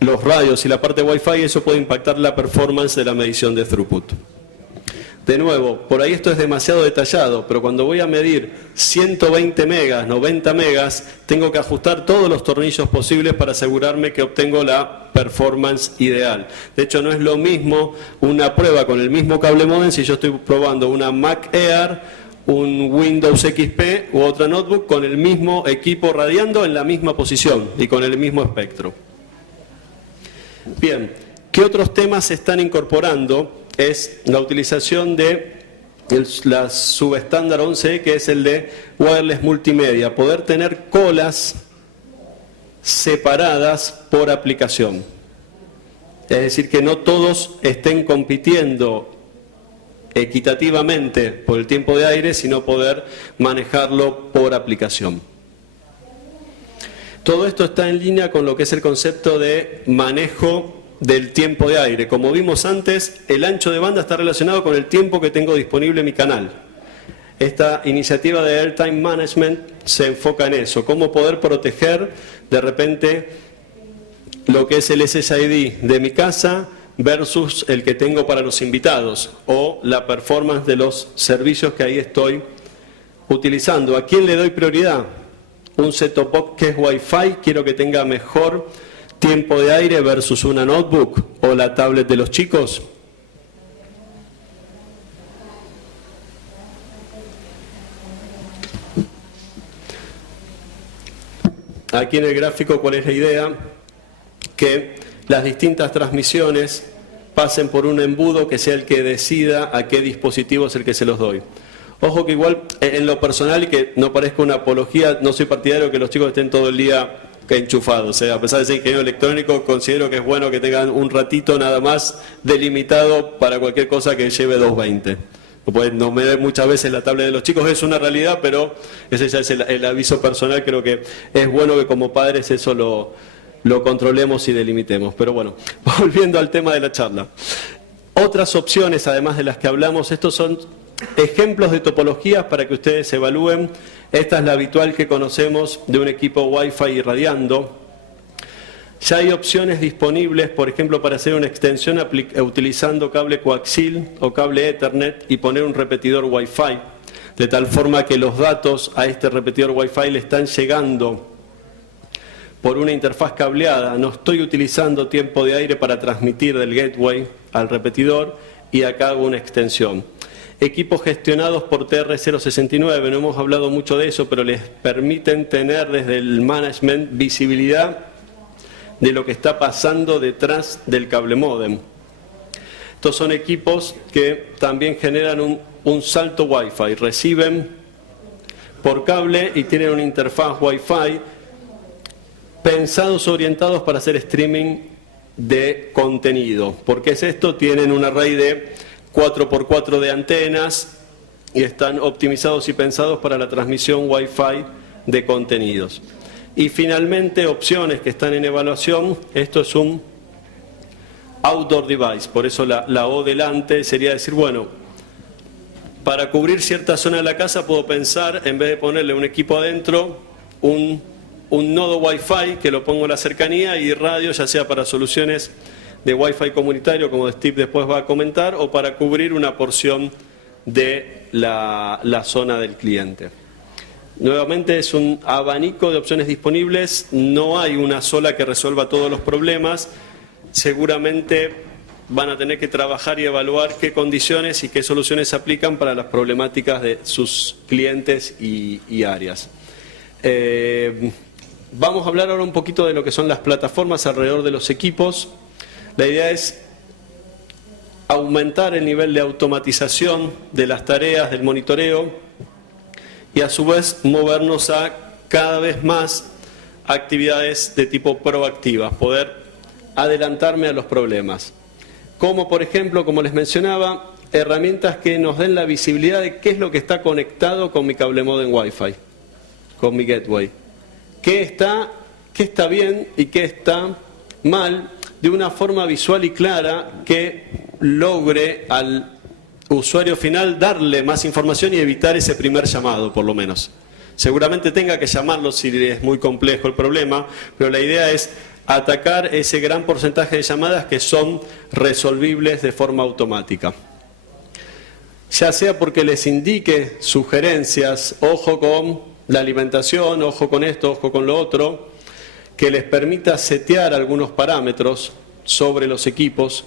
los radios y la parte Wi-Fi, eso puede impactar la performance de la medición de throughput. De nuevo, por ahí esto es demasiado detallado, pero cuando voy a medir 120 megas, 90 megas, tengo que ajustar todos los tornillos posibles para asegurarme que obtengo la performance ideal. De hecho, no es lo mismo una prueba con el mismo cable modem si yo estoy probando una Mac Air, un Windows XP u otra notebook con el mismo equipo radiando en la misma posición y con el mismo espectro. Bien, ¿qué otros temas se están incorporando? Es la utilización de la subestándar 11E, que es el de wireless multimedia, poder tener colas separadas por aplicación. Es decir, que no todos estén compitiendo equitativamente por el tiempo de aire, sino poder manejarlo por aplicación. Todo esto está en línea con lo que es el concepto de manejo del tiempo de aire. Como vimos antes, el ancho de banda está relacionado con el tiempo que tengo disponible en mi canal. Esta iniciativa de Airtime Management se enfoca en eso, cómo poder proteger de repente lo que es el SSID de mi casa versus el que tengo para los invitados o la performance de los servicios que ahí estoy utilizando. ¿A quién le doy prioridad? Un set-top box que es Wi-Fi, quiero que tenga mejor tiempo de aire versus una notebook o la tablet de los chicos. Aquí en el gráfico, ¿cuál es la idea? Que las distintas transmisiones pasen por un embudo que sea el que decida a qué dispositivo es el que se los doy. Ojo que igual, en lo personal, y que no parezca una apología, no soy partidario que los chicos estén todo el día enchufados. O sea, a pesar de ser ingeniero electrónico, considero que es bueno que tengan un ratito nada más delimitado para cualquier cosa que lleve 220. Pues no me ve muchas veces la tablet de los chicos, es una realidad, pero ese ya es el aviso personal. Creo que es bueno que como padres eso lo controlemos y delimitemos. Pero bueno, volviendo al tema de la charla. Otras opciones, además de las que hablamos, estos son ejemplos de topologías para que ustedes evalúen. Esta es la habitual que conocemos de un equipo Wi-Fi irradiando. Ya hay opciones disponibles, por ejemplo, para hacer una extensión utilizando cable coaxil o cable Ethernet y poner un repetidor Wi-Fi, de tal forma que los datos a este repetidor Wi-Fi le están llegando por una interfaz cableada. No estoy utilizando tiempo de aire para transmitir del gateway al repetidor y acá hago una extensión. Equipos gestionados por TR069, no hemos hablado mucho de eso, pero les permiten tener desde el management visibilidad de lo que está pasando detrás del cable módem. Estos son equipos que también generan un salto Wi-Fi, reciben por cable y tienen una interfaz Wi-Fi pensados, orientados para hacer streaming de contenido. ¿Por qué es esto? Tienen un array de 4x4 de antenas y están optimizados y pensados para la transmisión Wi-Fi de contenidos. Y finalmente, opciones que están en evaluación. Esto es un outdoor device, por eso la O delante sería decir, bueno, para cubrir cierta zona de la casa puedo pensar, en vez de ponerle un equipo adentro, un nodo Wi-Fi que lo pongo en la cercanía y radio, ya sea para soluciones de Wi-Fi comunitario, como Steve después va a comentar, o para cubrir una porción de la zona del cliente. Nuevamente es un abanico de opciones disponibles, no hay una sola que resuelva todos los problemas. Seguramente van a tener que trabajar y evaluar qué condiciones y qué soluciones se aplican para las problemáticas de sus clientes y áreas. Vamos a hablar ahora un poquito de lo que son las plataformas alrededor de los equipos. La idea es aumentar el nivel de automatización de las tareas, del monitoreo, y a su vez movernos a cada vez más actividades de tipo proactivas, poder adelantarme a los problemas. Como por ejemplo, como les mencionaba, herramientas que nos den la visibilidad de qué es lo que está conectado con mi cable modem Wi-Fi, con mi gateway. Qué está bien y qué está mal, de una forma visual y clara que logre al usuario final darle más información y evitar ese primer llamado, por lo menos. Seguramente tenga que llamarlo si es muy complejo el problema, pero la idea es atacar ese gran porcentaje de llamadas que son resolvibles de forma automática. Ya sea porque les indique sugerencias, ojo con la alimentación, ojo con esto, ojo con lo otro, que les permita setear algunos parámetros sobre los equipos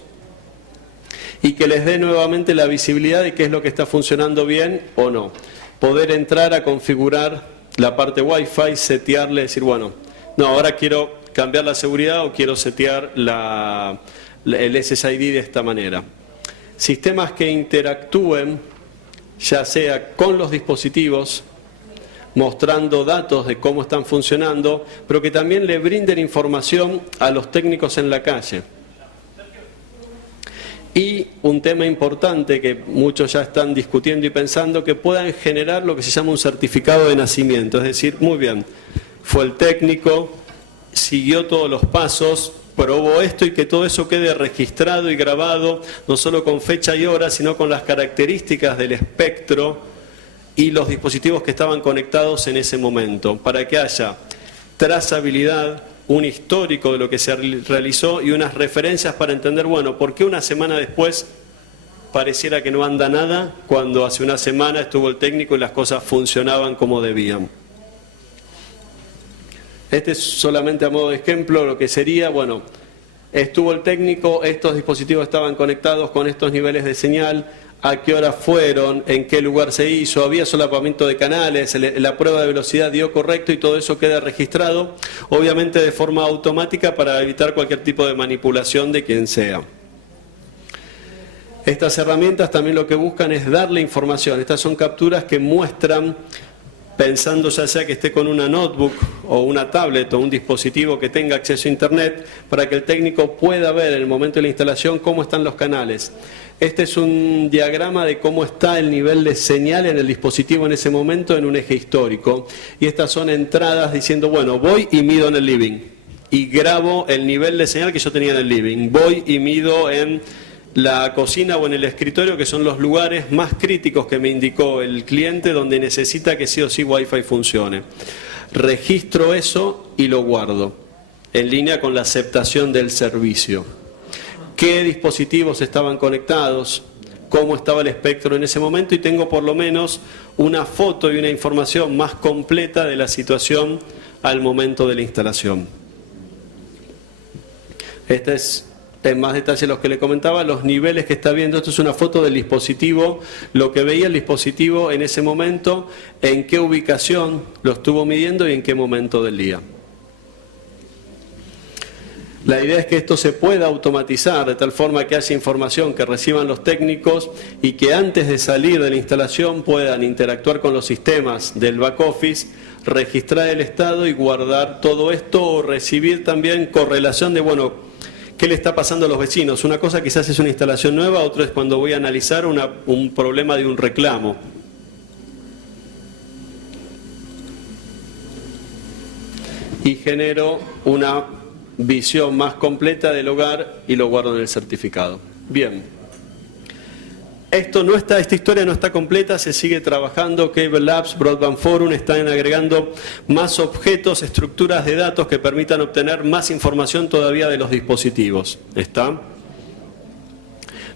y que les dé nuevamente la visibilidad de qué es lo que está funcionando bien o no. Poder entrar a configurar la parte Wi-Fi, setearle, decir, bueno, no, ahora quiero cambiar la seguridad o quiero setear el SSID de esta manera. Sistemas que interactúen, ya sea con los dispositivos, mostrando datos de cómo están funcionando, pero que también le brinden información a los técnicos en la calle. Y un tema importante que muchos ya están discutiendo y pensando, que puedan generar lo que se llama un certificado de nacimiento. Es decir, muy bien, fue el técnico, siguió todos los pasos, probó esto y que todo eso quede registrado y grabado, no solo con fecha y hora, sino con las características del espectro y los dispositivos que estaban conectados en ese momento, para que haya trazabilidad, un histórico de lo que se realizó y unas referencias para entender, bueno, ¿por qué una semana después pareciera que no anda nada cuando hace una semana estuvo el técnico y las cosas funcionaban como debían? Este es solamente a modo de ejemplo lo que sería, bueno, estuvo el técnico, estos dispositivos estaban conectados con estos niveles de señal, a qué hora fueron, en qué lugar se hizo, había solapamiento de canales, la prueba de velocidad dio correcto y todo eso queda registrado, obviamente de forma automática para evitar cualquier tipo de manipulación de quien sea. Estas herramientas también lo que buscan es darle información. Estas son capturas que muestran, pensando ya sea que esté con una notebook o una tablet o un dispositivo que tenga acceso a internet, para que el técnico pueda ver en el momento de la instalación cómo están los canales. Este es un diagrama de cómo está el nivel de señal en el dispositivo en ese momento en un eje histórico. Y estas son entradas diciendo, bueno, voy y mido en el living y grabo el nivel de señal que yo tenía en el living. Voy y mido en la cocina o en el escritorio, que son los lugares más críticos que me indicó el cliente donde necesita que sí o sí Wi-Fi funcione. Registro eso y lo guardo en línea con la aceptación del servicio. ¿Qué dispositivos estaban conectados? ¿Cómo estaba el espectro en ese momento? Y tengo por lo menos una foto y una información más completa de la situación al momento de la instalación. Este es en más detalle los que le comentaba, los niveles que está viendo. Esto es una foto del dispositivo, lo que veía el dispositivo en ese momento, en qué ubicación lo estuvo midiendo y en qué momento del día. La idea es que esto se pueda automatizar de tal forma que haya información que reciban los técnicos y que antes de salir de la instalación puedan interactuar con los sistemas del back office, registrar el estado y guardar todo esto, o recibir también correlación de, bueno, ¿qué le está pasando a los vecinos? Una cosa quizás es una instalación nueva, otra es cuando voy a analizar un problema de un reclamo. Y genero una visión más completa del hogar y lo guardo en el certificado. Bien. Esta historia no está completa, se sigue trabajando. Cable Labs, Broadband Forum están agregando más objetos, estructuras de datos que permitan obtener más información todavía de los dispositivos. ¿Está?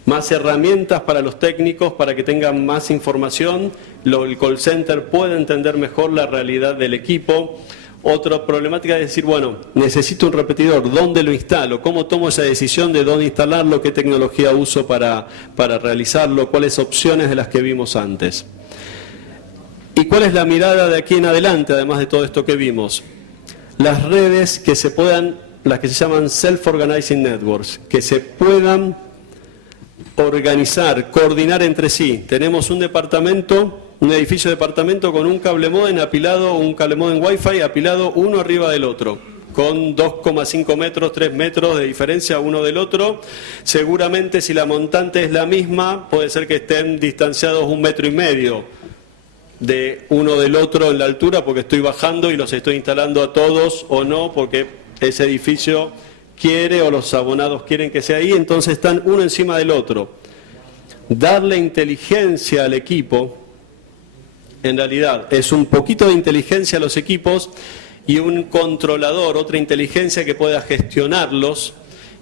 Más herramientas para los técnicos para que tengan más información. El call center puede entender mejor la realidad del equipo. Otra problemática es decir, bueno, necesito un repetidor, ¿dónde lo instalo? ¿Cómo tomo esa decisión de dónde instalarlo? ¿Qué tecnología uso para realizarlo? ¿Cuáles opciones de las que vimos antes? ¿Y cuál es la mirada de aquí en adelante, además de todo esto que vimos? Las redes que se puedan, las que se llaman Self-Organizing Networks, que se puedan organizar, coordinar entre sí. Tenemos un departamento, un edificio de departamento con un cable modem apilado, un cable modem Wi-Fi apilado uno arriba del otro, con 2,5 metros, 3 metros de diferencia uno del otro. Seguramente si la montante es la misma, puede ser que estén distanciados 1,5 metros de uno del otro en la altura, porque estoy bajando y los estoy instalando a todos, o no, porque ese edificio quiere o los abonados quieren que sea ahí, entonces están uno encima del otro. Darle inteligencia al equipo, en realidad es un poquito de inteligencia a los equipos y un controlador, otra inteligencia que pueda gestionarlos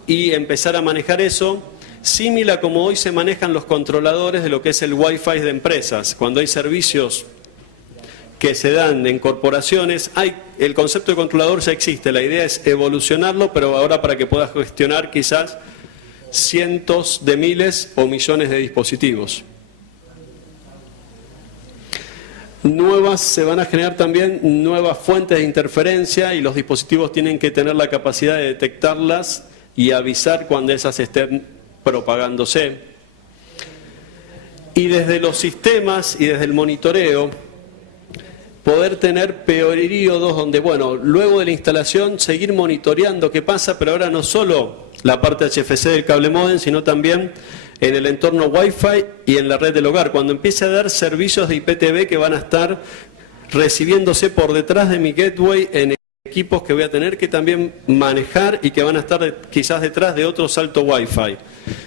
y empezar a manejar eso, similar a como hoy se manejan los controladores de lo que es el Wi-Fi de empresas. Cuando hay servicios que se dan en corporaciones, el concepto de controlador ya existe, la idea es evolucionarlo, pero ahora para que puedas gestionar quizás cientos de miles o millones de dispositivos. Se van a generar también nuevas fuentes de interferencia y los dispositivos tienen que tener la capacidad de detectarlas y avisar cuando esas estén propagándose. Y desde los sistemas y desde el monitoreo, poder tener períodos donde, bueno, luego de la instalación seguir monitoreando qué pasa, pero ahora no solo la parte HFC del cable modem, sino también en el entorno Wi-Fi y en la red del hogar, cuando empiece a dar servicios de IPTV que van a estar recibiéndose por detrás de mi gateway en equipos que voy a tener que también manejar y que van a estar quizás detrás de otro salto Wi-Fi.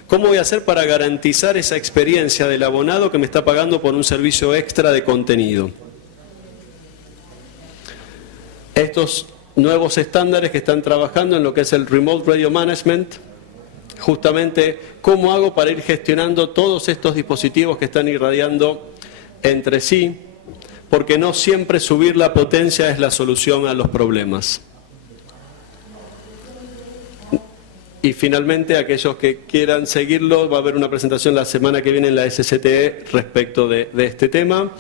¿Cómo voy a hacer para garantizar esa experiencia del abonado que me está pagando por un servicio extra de contenido? Estos nuevos estándares que están trabajando en lo que es el Remote Radio Management, justamente cómo hago para ir gestionando todos estos dispositivos que están irradiando entre sí, porque no siempre subir la potencia es la solución a los problemas. Y finalmente, aquellos que quieran seguirlo, va a haber una presentación la semana que viene en la SCTE respecto de este tema.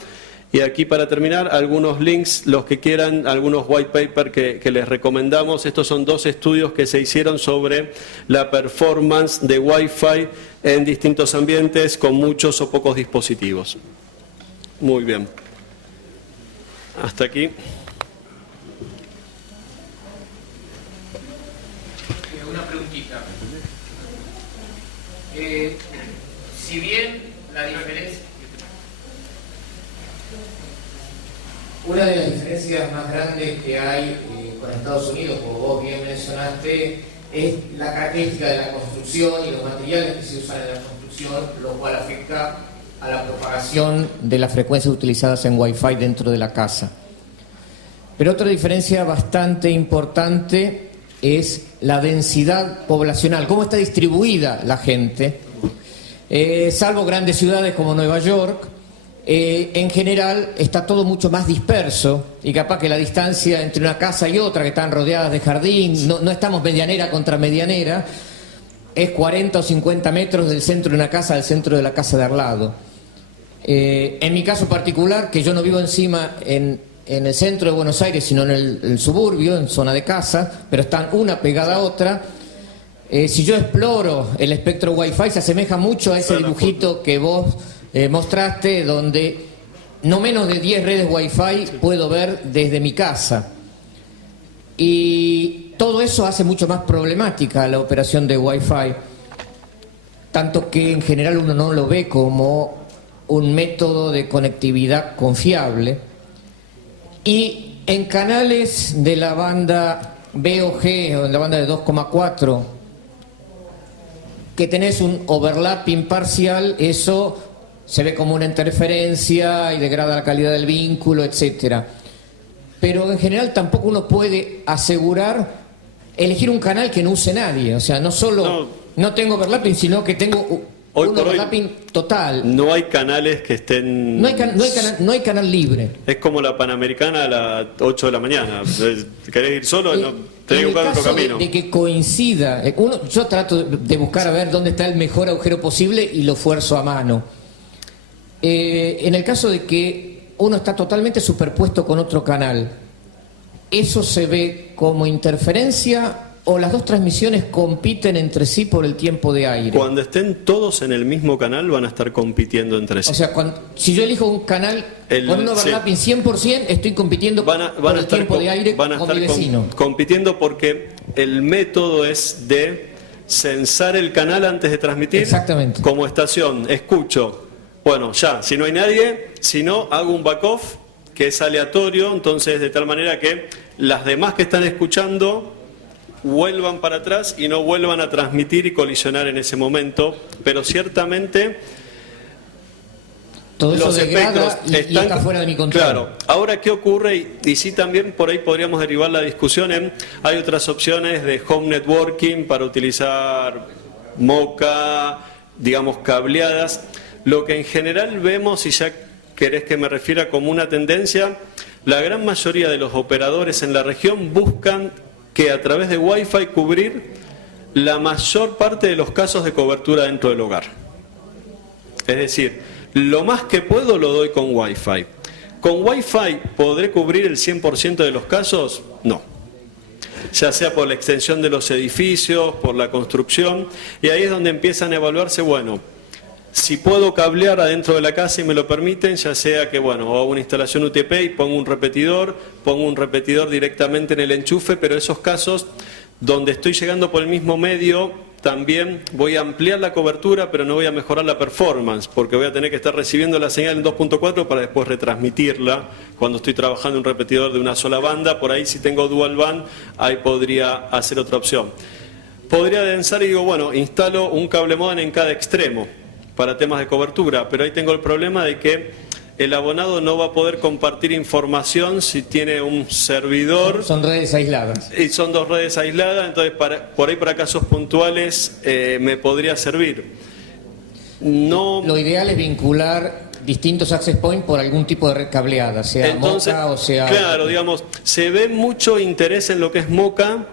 Y aquí, para terminar, algunos links, los que quieran, algunos white paper que les recomendamos. Estos son 2 estudios que se hicieron sobre la performance de Wi-Fi en distintos ambientes con muchos o pocos dispositivos. Muy bien. Hasta aquí. Una preguntita. Si bien la diferencia, una de las diferencias más grandes que hay con Estados Unidos, como vos bien mencionaste, es la característica de la construcción y los materiales que se usan en la construcción, lo cual afecta a la propagación de las frecuencias utilizadas en Wi-Fi dentro de la casa. Pero otra diferencia bastante importante es la densidad poblacional, cómo está distribuida la gente. Salvo grandes ciudades como Nueva York, en general está todo mucho más disperso y capaz que la distancia entre una casa y otra, que están rodeadas de jardín, no estamos medianera contra medianera, es 40 o 50 metros del centro de una casa al centro de la casa de al lado. En mi caso particular, que yo no vivo encima en el centro de Buenos Aires, sino en el suburbio, en zona de casa, pero están una pegada a otra. Si yo exploro el espectro Wi-Fi, se asemeja mucho a ese dibujito que vos mostraste, donde no menos de 10 redes Wi-Fi puedo ver desde mi casa. Y todo eso hace mucho más problemática la operación de Wi-Fi, tanto que en general uno no lo ve como un método de conectividad confiable. Y en canales de la banda BOG o en la banda de 2,4, que tenés un overlapping parcial, eso se ve como una interferencia y degrada la calidad del vínculo, etcétera. Pero en general tampoco uno puede asegurar elegir un canal que no use nadie. O sea, no solo no tengo overlapping, sino que tengo un overlapping total. No hay canales que estén... No hay canal libre. Es como la Panamericana a las 8 de la mañana. ¿Querés ir solo? No, tenés que buscar otro camino. De que coincida. Yo trato de buscar a ver dónde está el mejor agujero posible y lo fuerzo a mano. En el caso de que uno está totalmente superpuesto con otro canal, ¿eso se ve como interferencia o las dos transmisiones compiten entre sí por el tiempo de aire? Cuando estén todos en el mismo canal van a estar compitiendo entre sí. O sea, si yo elijo un canal con un overlapping 100%, estoy compitiendo por el tiempo de aire con mi vecino. Compitiendo porque el método es de censar el canal antes de transmitir. Exactamente. Como estación, escucho. Bueno, ya, si no hay nadie, si no, hago un back-off que es aleatorio, entonces de tal manera que las demás que están escuchando vuelvan para atrás y no vuelvan a transmitir y colisionar en ese momento, pero ciertamente todo eso los espectros y está fuera de mi control. Claro. Ahora, ¿qué ocurre? Y sí, también por ahí podríamos derivar la discusión en, hay otras opciones de home networking para utilizar MoCA, digamos, cableadas. Lo que en general vemos, y ya querés que me refiera como una tendencia, la gran mayoría de los operadores en la región buscan que a través de Wi-Fi cubrir la mayor parte de los casos de cobertura dentro del hogar. Es decir, lo más que puedo lo doy con Wi-Fi. ¿Con Wi-Fi podré cubrir el 100% de los casos? No. Ya sea por la extensión de los edificios, por la construcción, y ahí es donde empiezan a evaluarse, bueno, si puedo cablear adentro de la casa y me lo permiten, ya sea que, bueno, hago una instalación UTP y pongo un repetidor directamente en el enchufe, pero esos casos donde estoy llegando por el mismo medio también voy a ampliar la cobertura, pero no voy a mejorar la performance, porque voy a tener que estar recibiendo la señal en 2.4 para después retransmitirla cuando estoy trabajando en un repetidor de una sola banda. Por ahí, si tengo dual band, ahí podría hacer otra opción. Podría densar y digo, bueno, instalo un cable modem en cada extremo para temas de cobertura, pero ahí tengo el problema de que el abonado no va a poder compartir información si tiene un servidor. Son redes aisladas. Y son dos redes aisladas, entonces por ahí para casos puntuales me podría servir. No. Lo ideal es vincular distintos access points por algún tipo de red cableada, sea Entonces, MoCA o sea... Claro, digamos, se ve mucho interés en lo que es MoCA,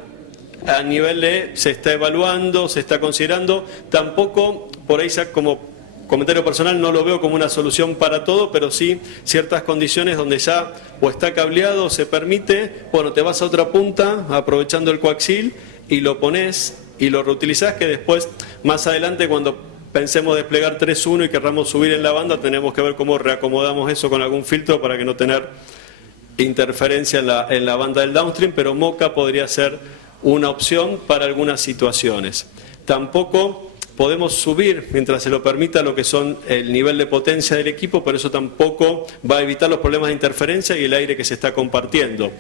a nivel de se está evaluando, se está considerando, tampoco por ahí como comentario personal no lo veo como una solución para todo, pero sí ciertas condiciones donde ya o está cableado o se permite, bueno, te vas a otra punta aprovechando el coaxil y lo pones y lo reutilizás, que después más adelante cuando pensemos desplegar 3.1 y querramos subir en la banda tenemos que ver cómo reacomodamos eso con algún filtro para que no tener interferencia en la banda del downstream, pero MoCA podría ser una opción para algunas situaciones. Tampoco podemos subir, mientras se lo permita, lo que son el nivel de potencia del equipo, pero eso tampoco va a evitar los problemas de interferencia y el aire que se está compartiendo.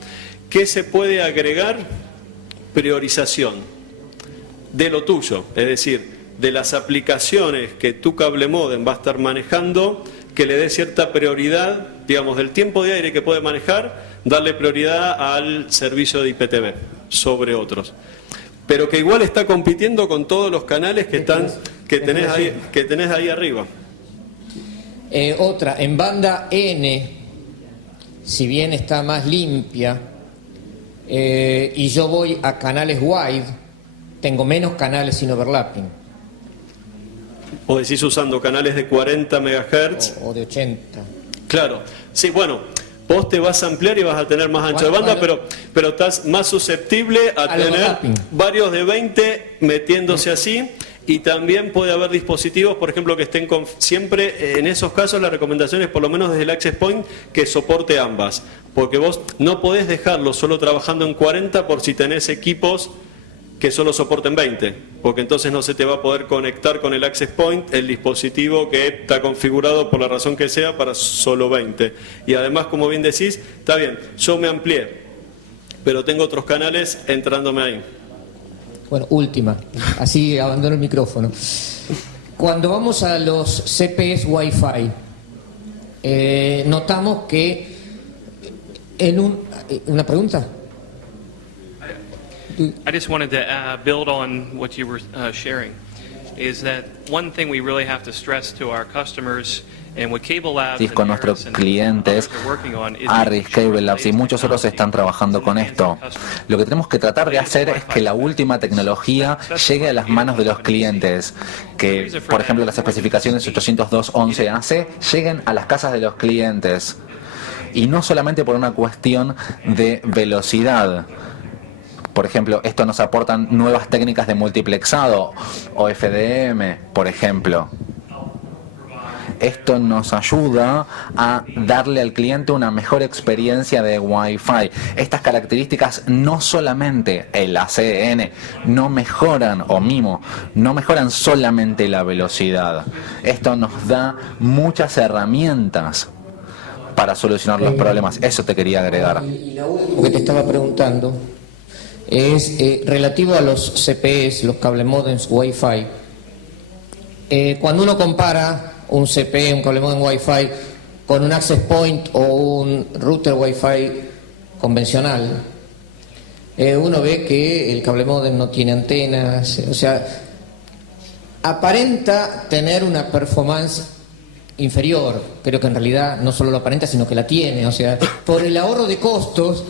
¿Qué se puede agregar? Priorización de lo tuyo, es decir, de las aplicaciones que tu cable modem va a estar manejando, que le dé cierta prioridad, digamos, del tiempo de aire que puede manejar, darle prioridad al servicio de IPTV sobre otros. Pero que igual está compitiendo con todos los canales que tenés ahí arriba. Otra, en banda N, si bien está más limpia, y yo voy a canales wide, tengo menos canales sin overlapping. O decís usando canales de 40 MHz. O de 80. Claro, sí, bueno. Vos te vas a ampliar y vas a tener más ancho de banda, pero estás más susceptible a tener varios de 20 metiéndose así, y también puede haber dispositivos, por ejemplo, que estén siempre, en esos casos la recomendación es por lo menos desde el access point que soporte ambas, porque vos no podés dejarlo solo trabajando en 40 por si tenés equipos que solo soporten 20, porque entonces no se te va a poder conectar con el access point el dispositivo que está configurado por la razón que sea para solo 20. Y además, como bien decís, está bien, yo me amplié, pero tengo otros canales entrándome ahí. Bueno, última, así abandono el micrófono. Cuando vamos a los CPEs Wi-Fi, notamos que ¿una pregunta? I just wanted to build on what you were sharing, is that one thing we really have to stress to our customers and what Cable Labs and con nuestros clientes, Aris, Cable Labs y muchos otros están trabajando con esto. Lo que tenemos que tratar de hacer es que la última tecnología llegue a las manos de los clientes, que por ejemplo las especificaciones 802.11ac lleguen a las casas de los clientes, y no solamente por una cuestión de velocidad. Por ejemplo, esto nos aportan nuevas técnicas de multiplexado o FDM, por ejemplo. Esto nos ayuda a darle al cliente una mejor experiencia de Wi-Fi. Estas características no solamente el ACN, no mejoran, o MIMO, no mejoran solamente la velocidad. Esto nos da muchas herramientas para solucionar los problemas. Eso te quería agregar. Y lo último que te estaba preguntando es relativo a los CPEs, los cable modems Wi-Fi. Cuando uno compara un CPE, un cable modem Wi-Fi, con un access point o un router Wi-Fi convencional, uno ve que el cable modem no tiene antenas, o sea, aparenta tener una performance inferior. Creo que en realidad no solo lo aparenta, sino que la tiene. O sea, por el ahorro de costos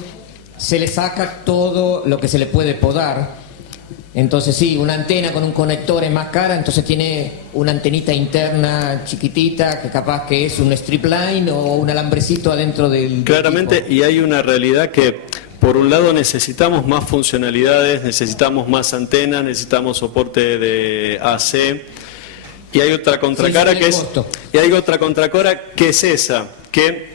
se le saca todo lo que se le puede podar. Entonces sí, una antena con un conector es más cara, entonces tiene una antenita interna chiquitita que capaz que es un strip line o un alambrecito adentro del Claramente, equipo. y hay una realidad que por un lado necesitamos más funcionalidades, necesitamos más antenas, necesitamos soporte de AC, y hay otra contracara que es esa, que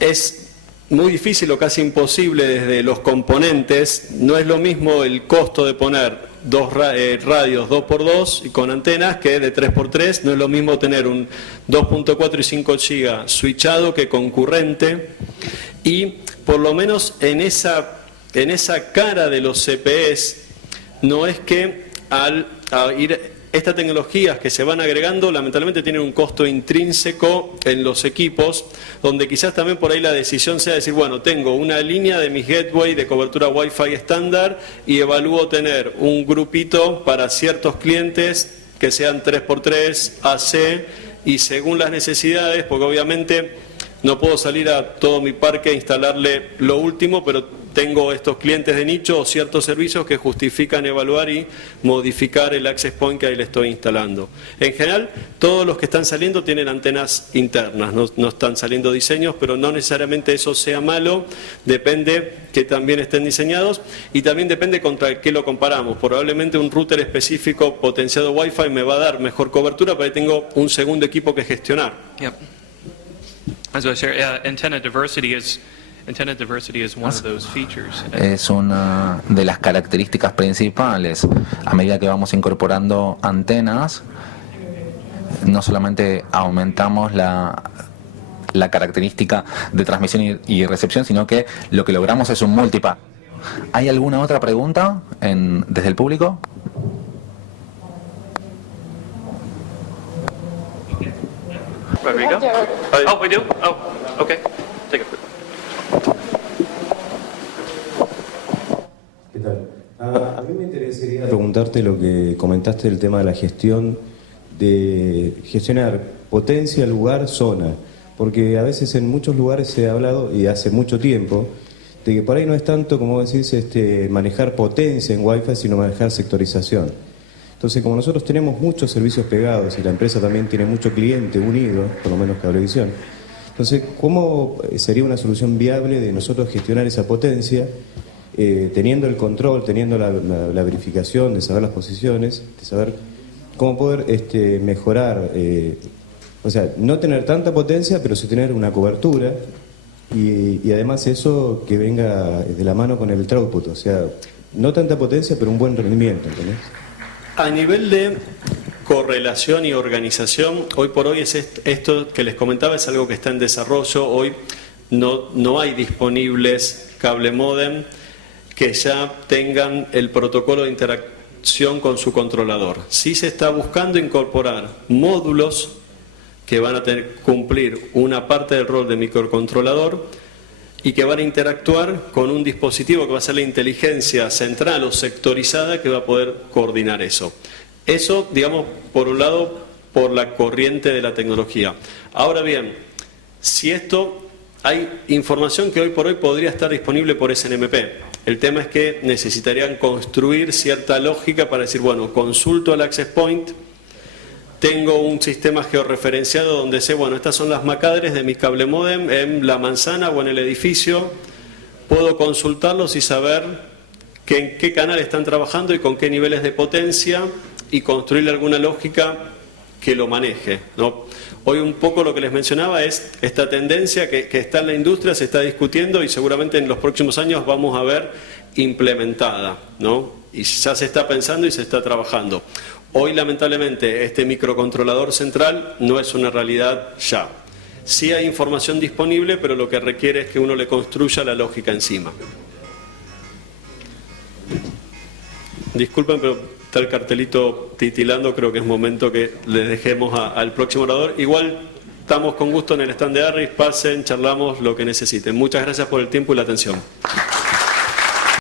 es muy difícil o casi imposible desde los componentes. No es lo mismo el costo de poner dos radios 2x2 y con antenas que de 3x3. No es lo mismo tener un 2.4 y 5 GB switchado que concurrente. Y por lo menos en esa cara de los CPEs, no es que estas tecnologías que se van agregando lamentablemente tienen un costo intrínseco en los equipos, donde quizás también por ahí la decisión sea decir, bueno, tengo una línea de mis gateway de cobertura Wi-Fi estándar y evalúo tener un grupito para ciertos clientes que sean 3x3, AC, y según las necesidades, porque obviamente no puedo salir a todo mi parque e instalarle lo último, pero tengo estos clientes de nicho o ciertos servicios que justifican evaluar y modificar el access point que ahí le estoy instalando. En general, todos los que están saliendo tienen antenas internas, no están saliendo diseños, pero no necesariamente eso sea malo, depende que también estén diseñados y también depende contra qué lo comparamos. Probablemente un router específico potenciado Wi-Fi me va a dar mejor cobertura, pero ahí tengo un segundo equipo que gestionar. Yep. As I share, antenna diversity is one of those features. Es una de las características principales. A medida que vamos incorporando antenas, no solamente aumentamos la característica de transmisión y recepción, sino que lo que logramos es un multipath. ¿Hay alguna otra pregunta desde el público? Rodrigo? Oh, we do? Oh, okay. Take it. ¿Qué tal? A mí me interesaría preguntarte lo que comentaste del tema de la gestión, de gestionar potencia, lugar, zona, porque a veces en muchos lugares se ha hablado, y hace mucho tiempo, de que por ahí no es tanto, como decís, manejar potencia en Wi-Fi, sino manejar sectorización. Entonces, como nosotros tenemos muchos servicios pegados y la empresa también tiene mucho cliente unido, por lo menos Cablevisión, entonces, ¿cómo sería una solución viable de nosotros gestionar esa potencia, teniendo el control, teniendo la verificación de saber las posiciones, de saber cómo poder mejorar, o sea, no tener tanta potencia, pero sí tener una cobertura y además eso que venga de la mano con el throughput, o sea, no tanta potencia, pero un buen rendimiento, ¿entendés? A nivel de correlación y organización, hoy por hoy es esto que les comentaba, es algo que está en desarrollo. Hoy no hay disponibles cable modem que ya tengan el protocolo de interacción con su controlador. Sí se está buscando incorporar módulos que van a cumplir una parte del rol de microcontrolador y que van a interactuar con un dispositivo que va a ser la inteligencia central o sectorizada que va a poder coordinar eso. Eso, digamos, por un lado, por la corriente de la tecnología. Ahora bien, si hay información que hoy por hoy podría estar disponible por SNMP. El tema es que necesitarían construir cierta lógica para decir, bueno, consulto al access point, tengo un sistema georreferenciado donde sé, bueno, estas son las MAC address de mi cable modem en la manzana o en el edificio. Puedo consultarlos y saber en qué canal están trabajando y con qué niveles de potencia y construirle alguna lógica que lo maneje, ¿no? Hoy un poco lo que les mencionaba es esta tendencia que está en la industria, se está discutiendo y seguramente en los próximos años vamos a ver implementada, ¿no? Y ya se está pensando y se está trabajando. Hoy, lamentablemente, este microcontrolador central no es una realidad ya. Sí hay información disponible, pero lo que requiere es que uno le construya la lógica encima. Disculpen, pero está el cartelito titilando, creo que es momento que le dejemos al próximo orador. Igual estamos con gusto en el stand de ARRIS, pasen, charlamos lo que necesiten. Muchas gracias por el tiempo y la atención.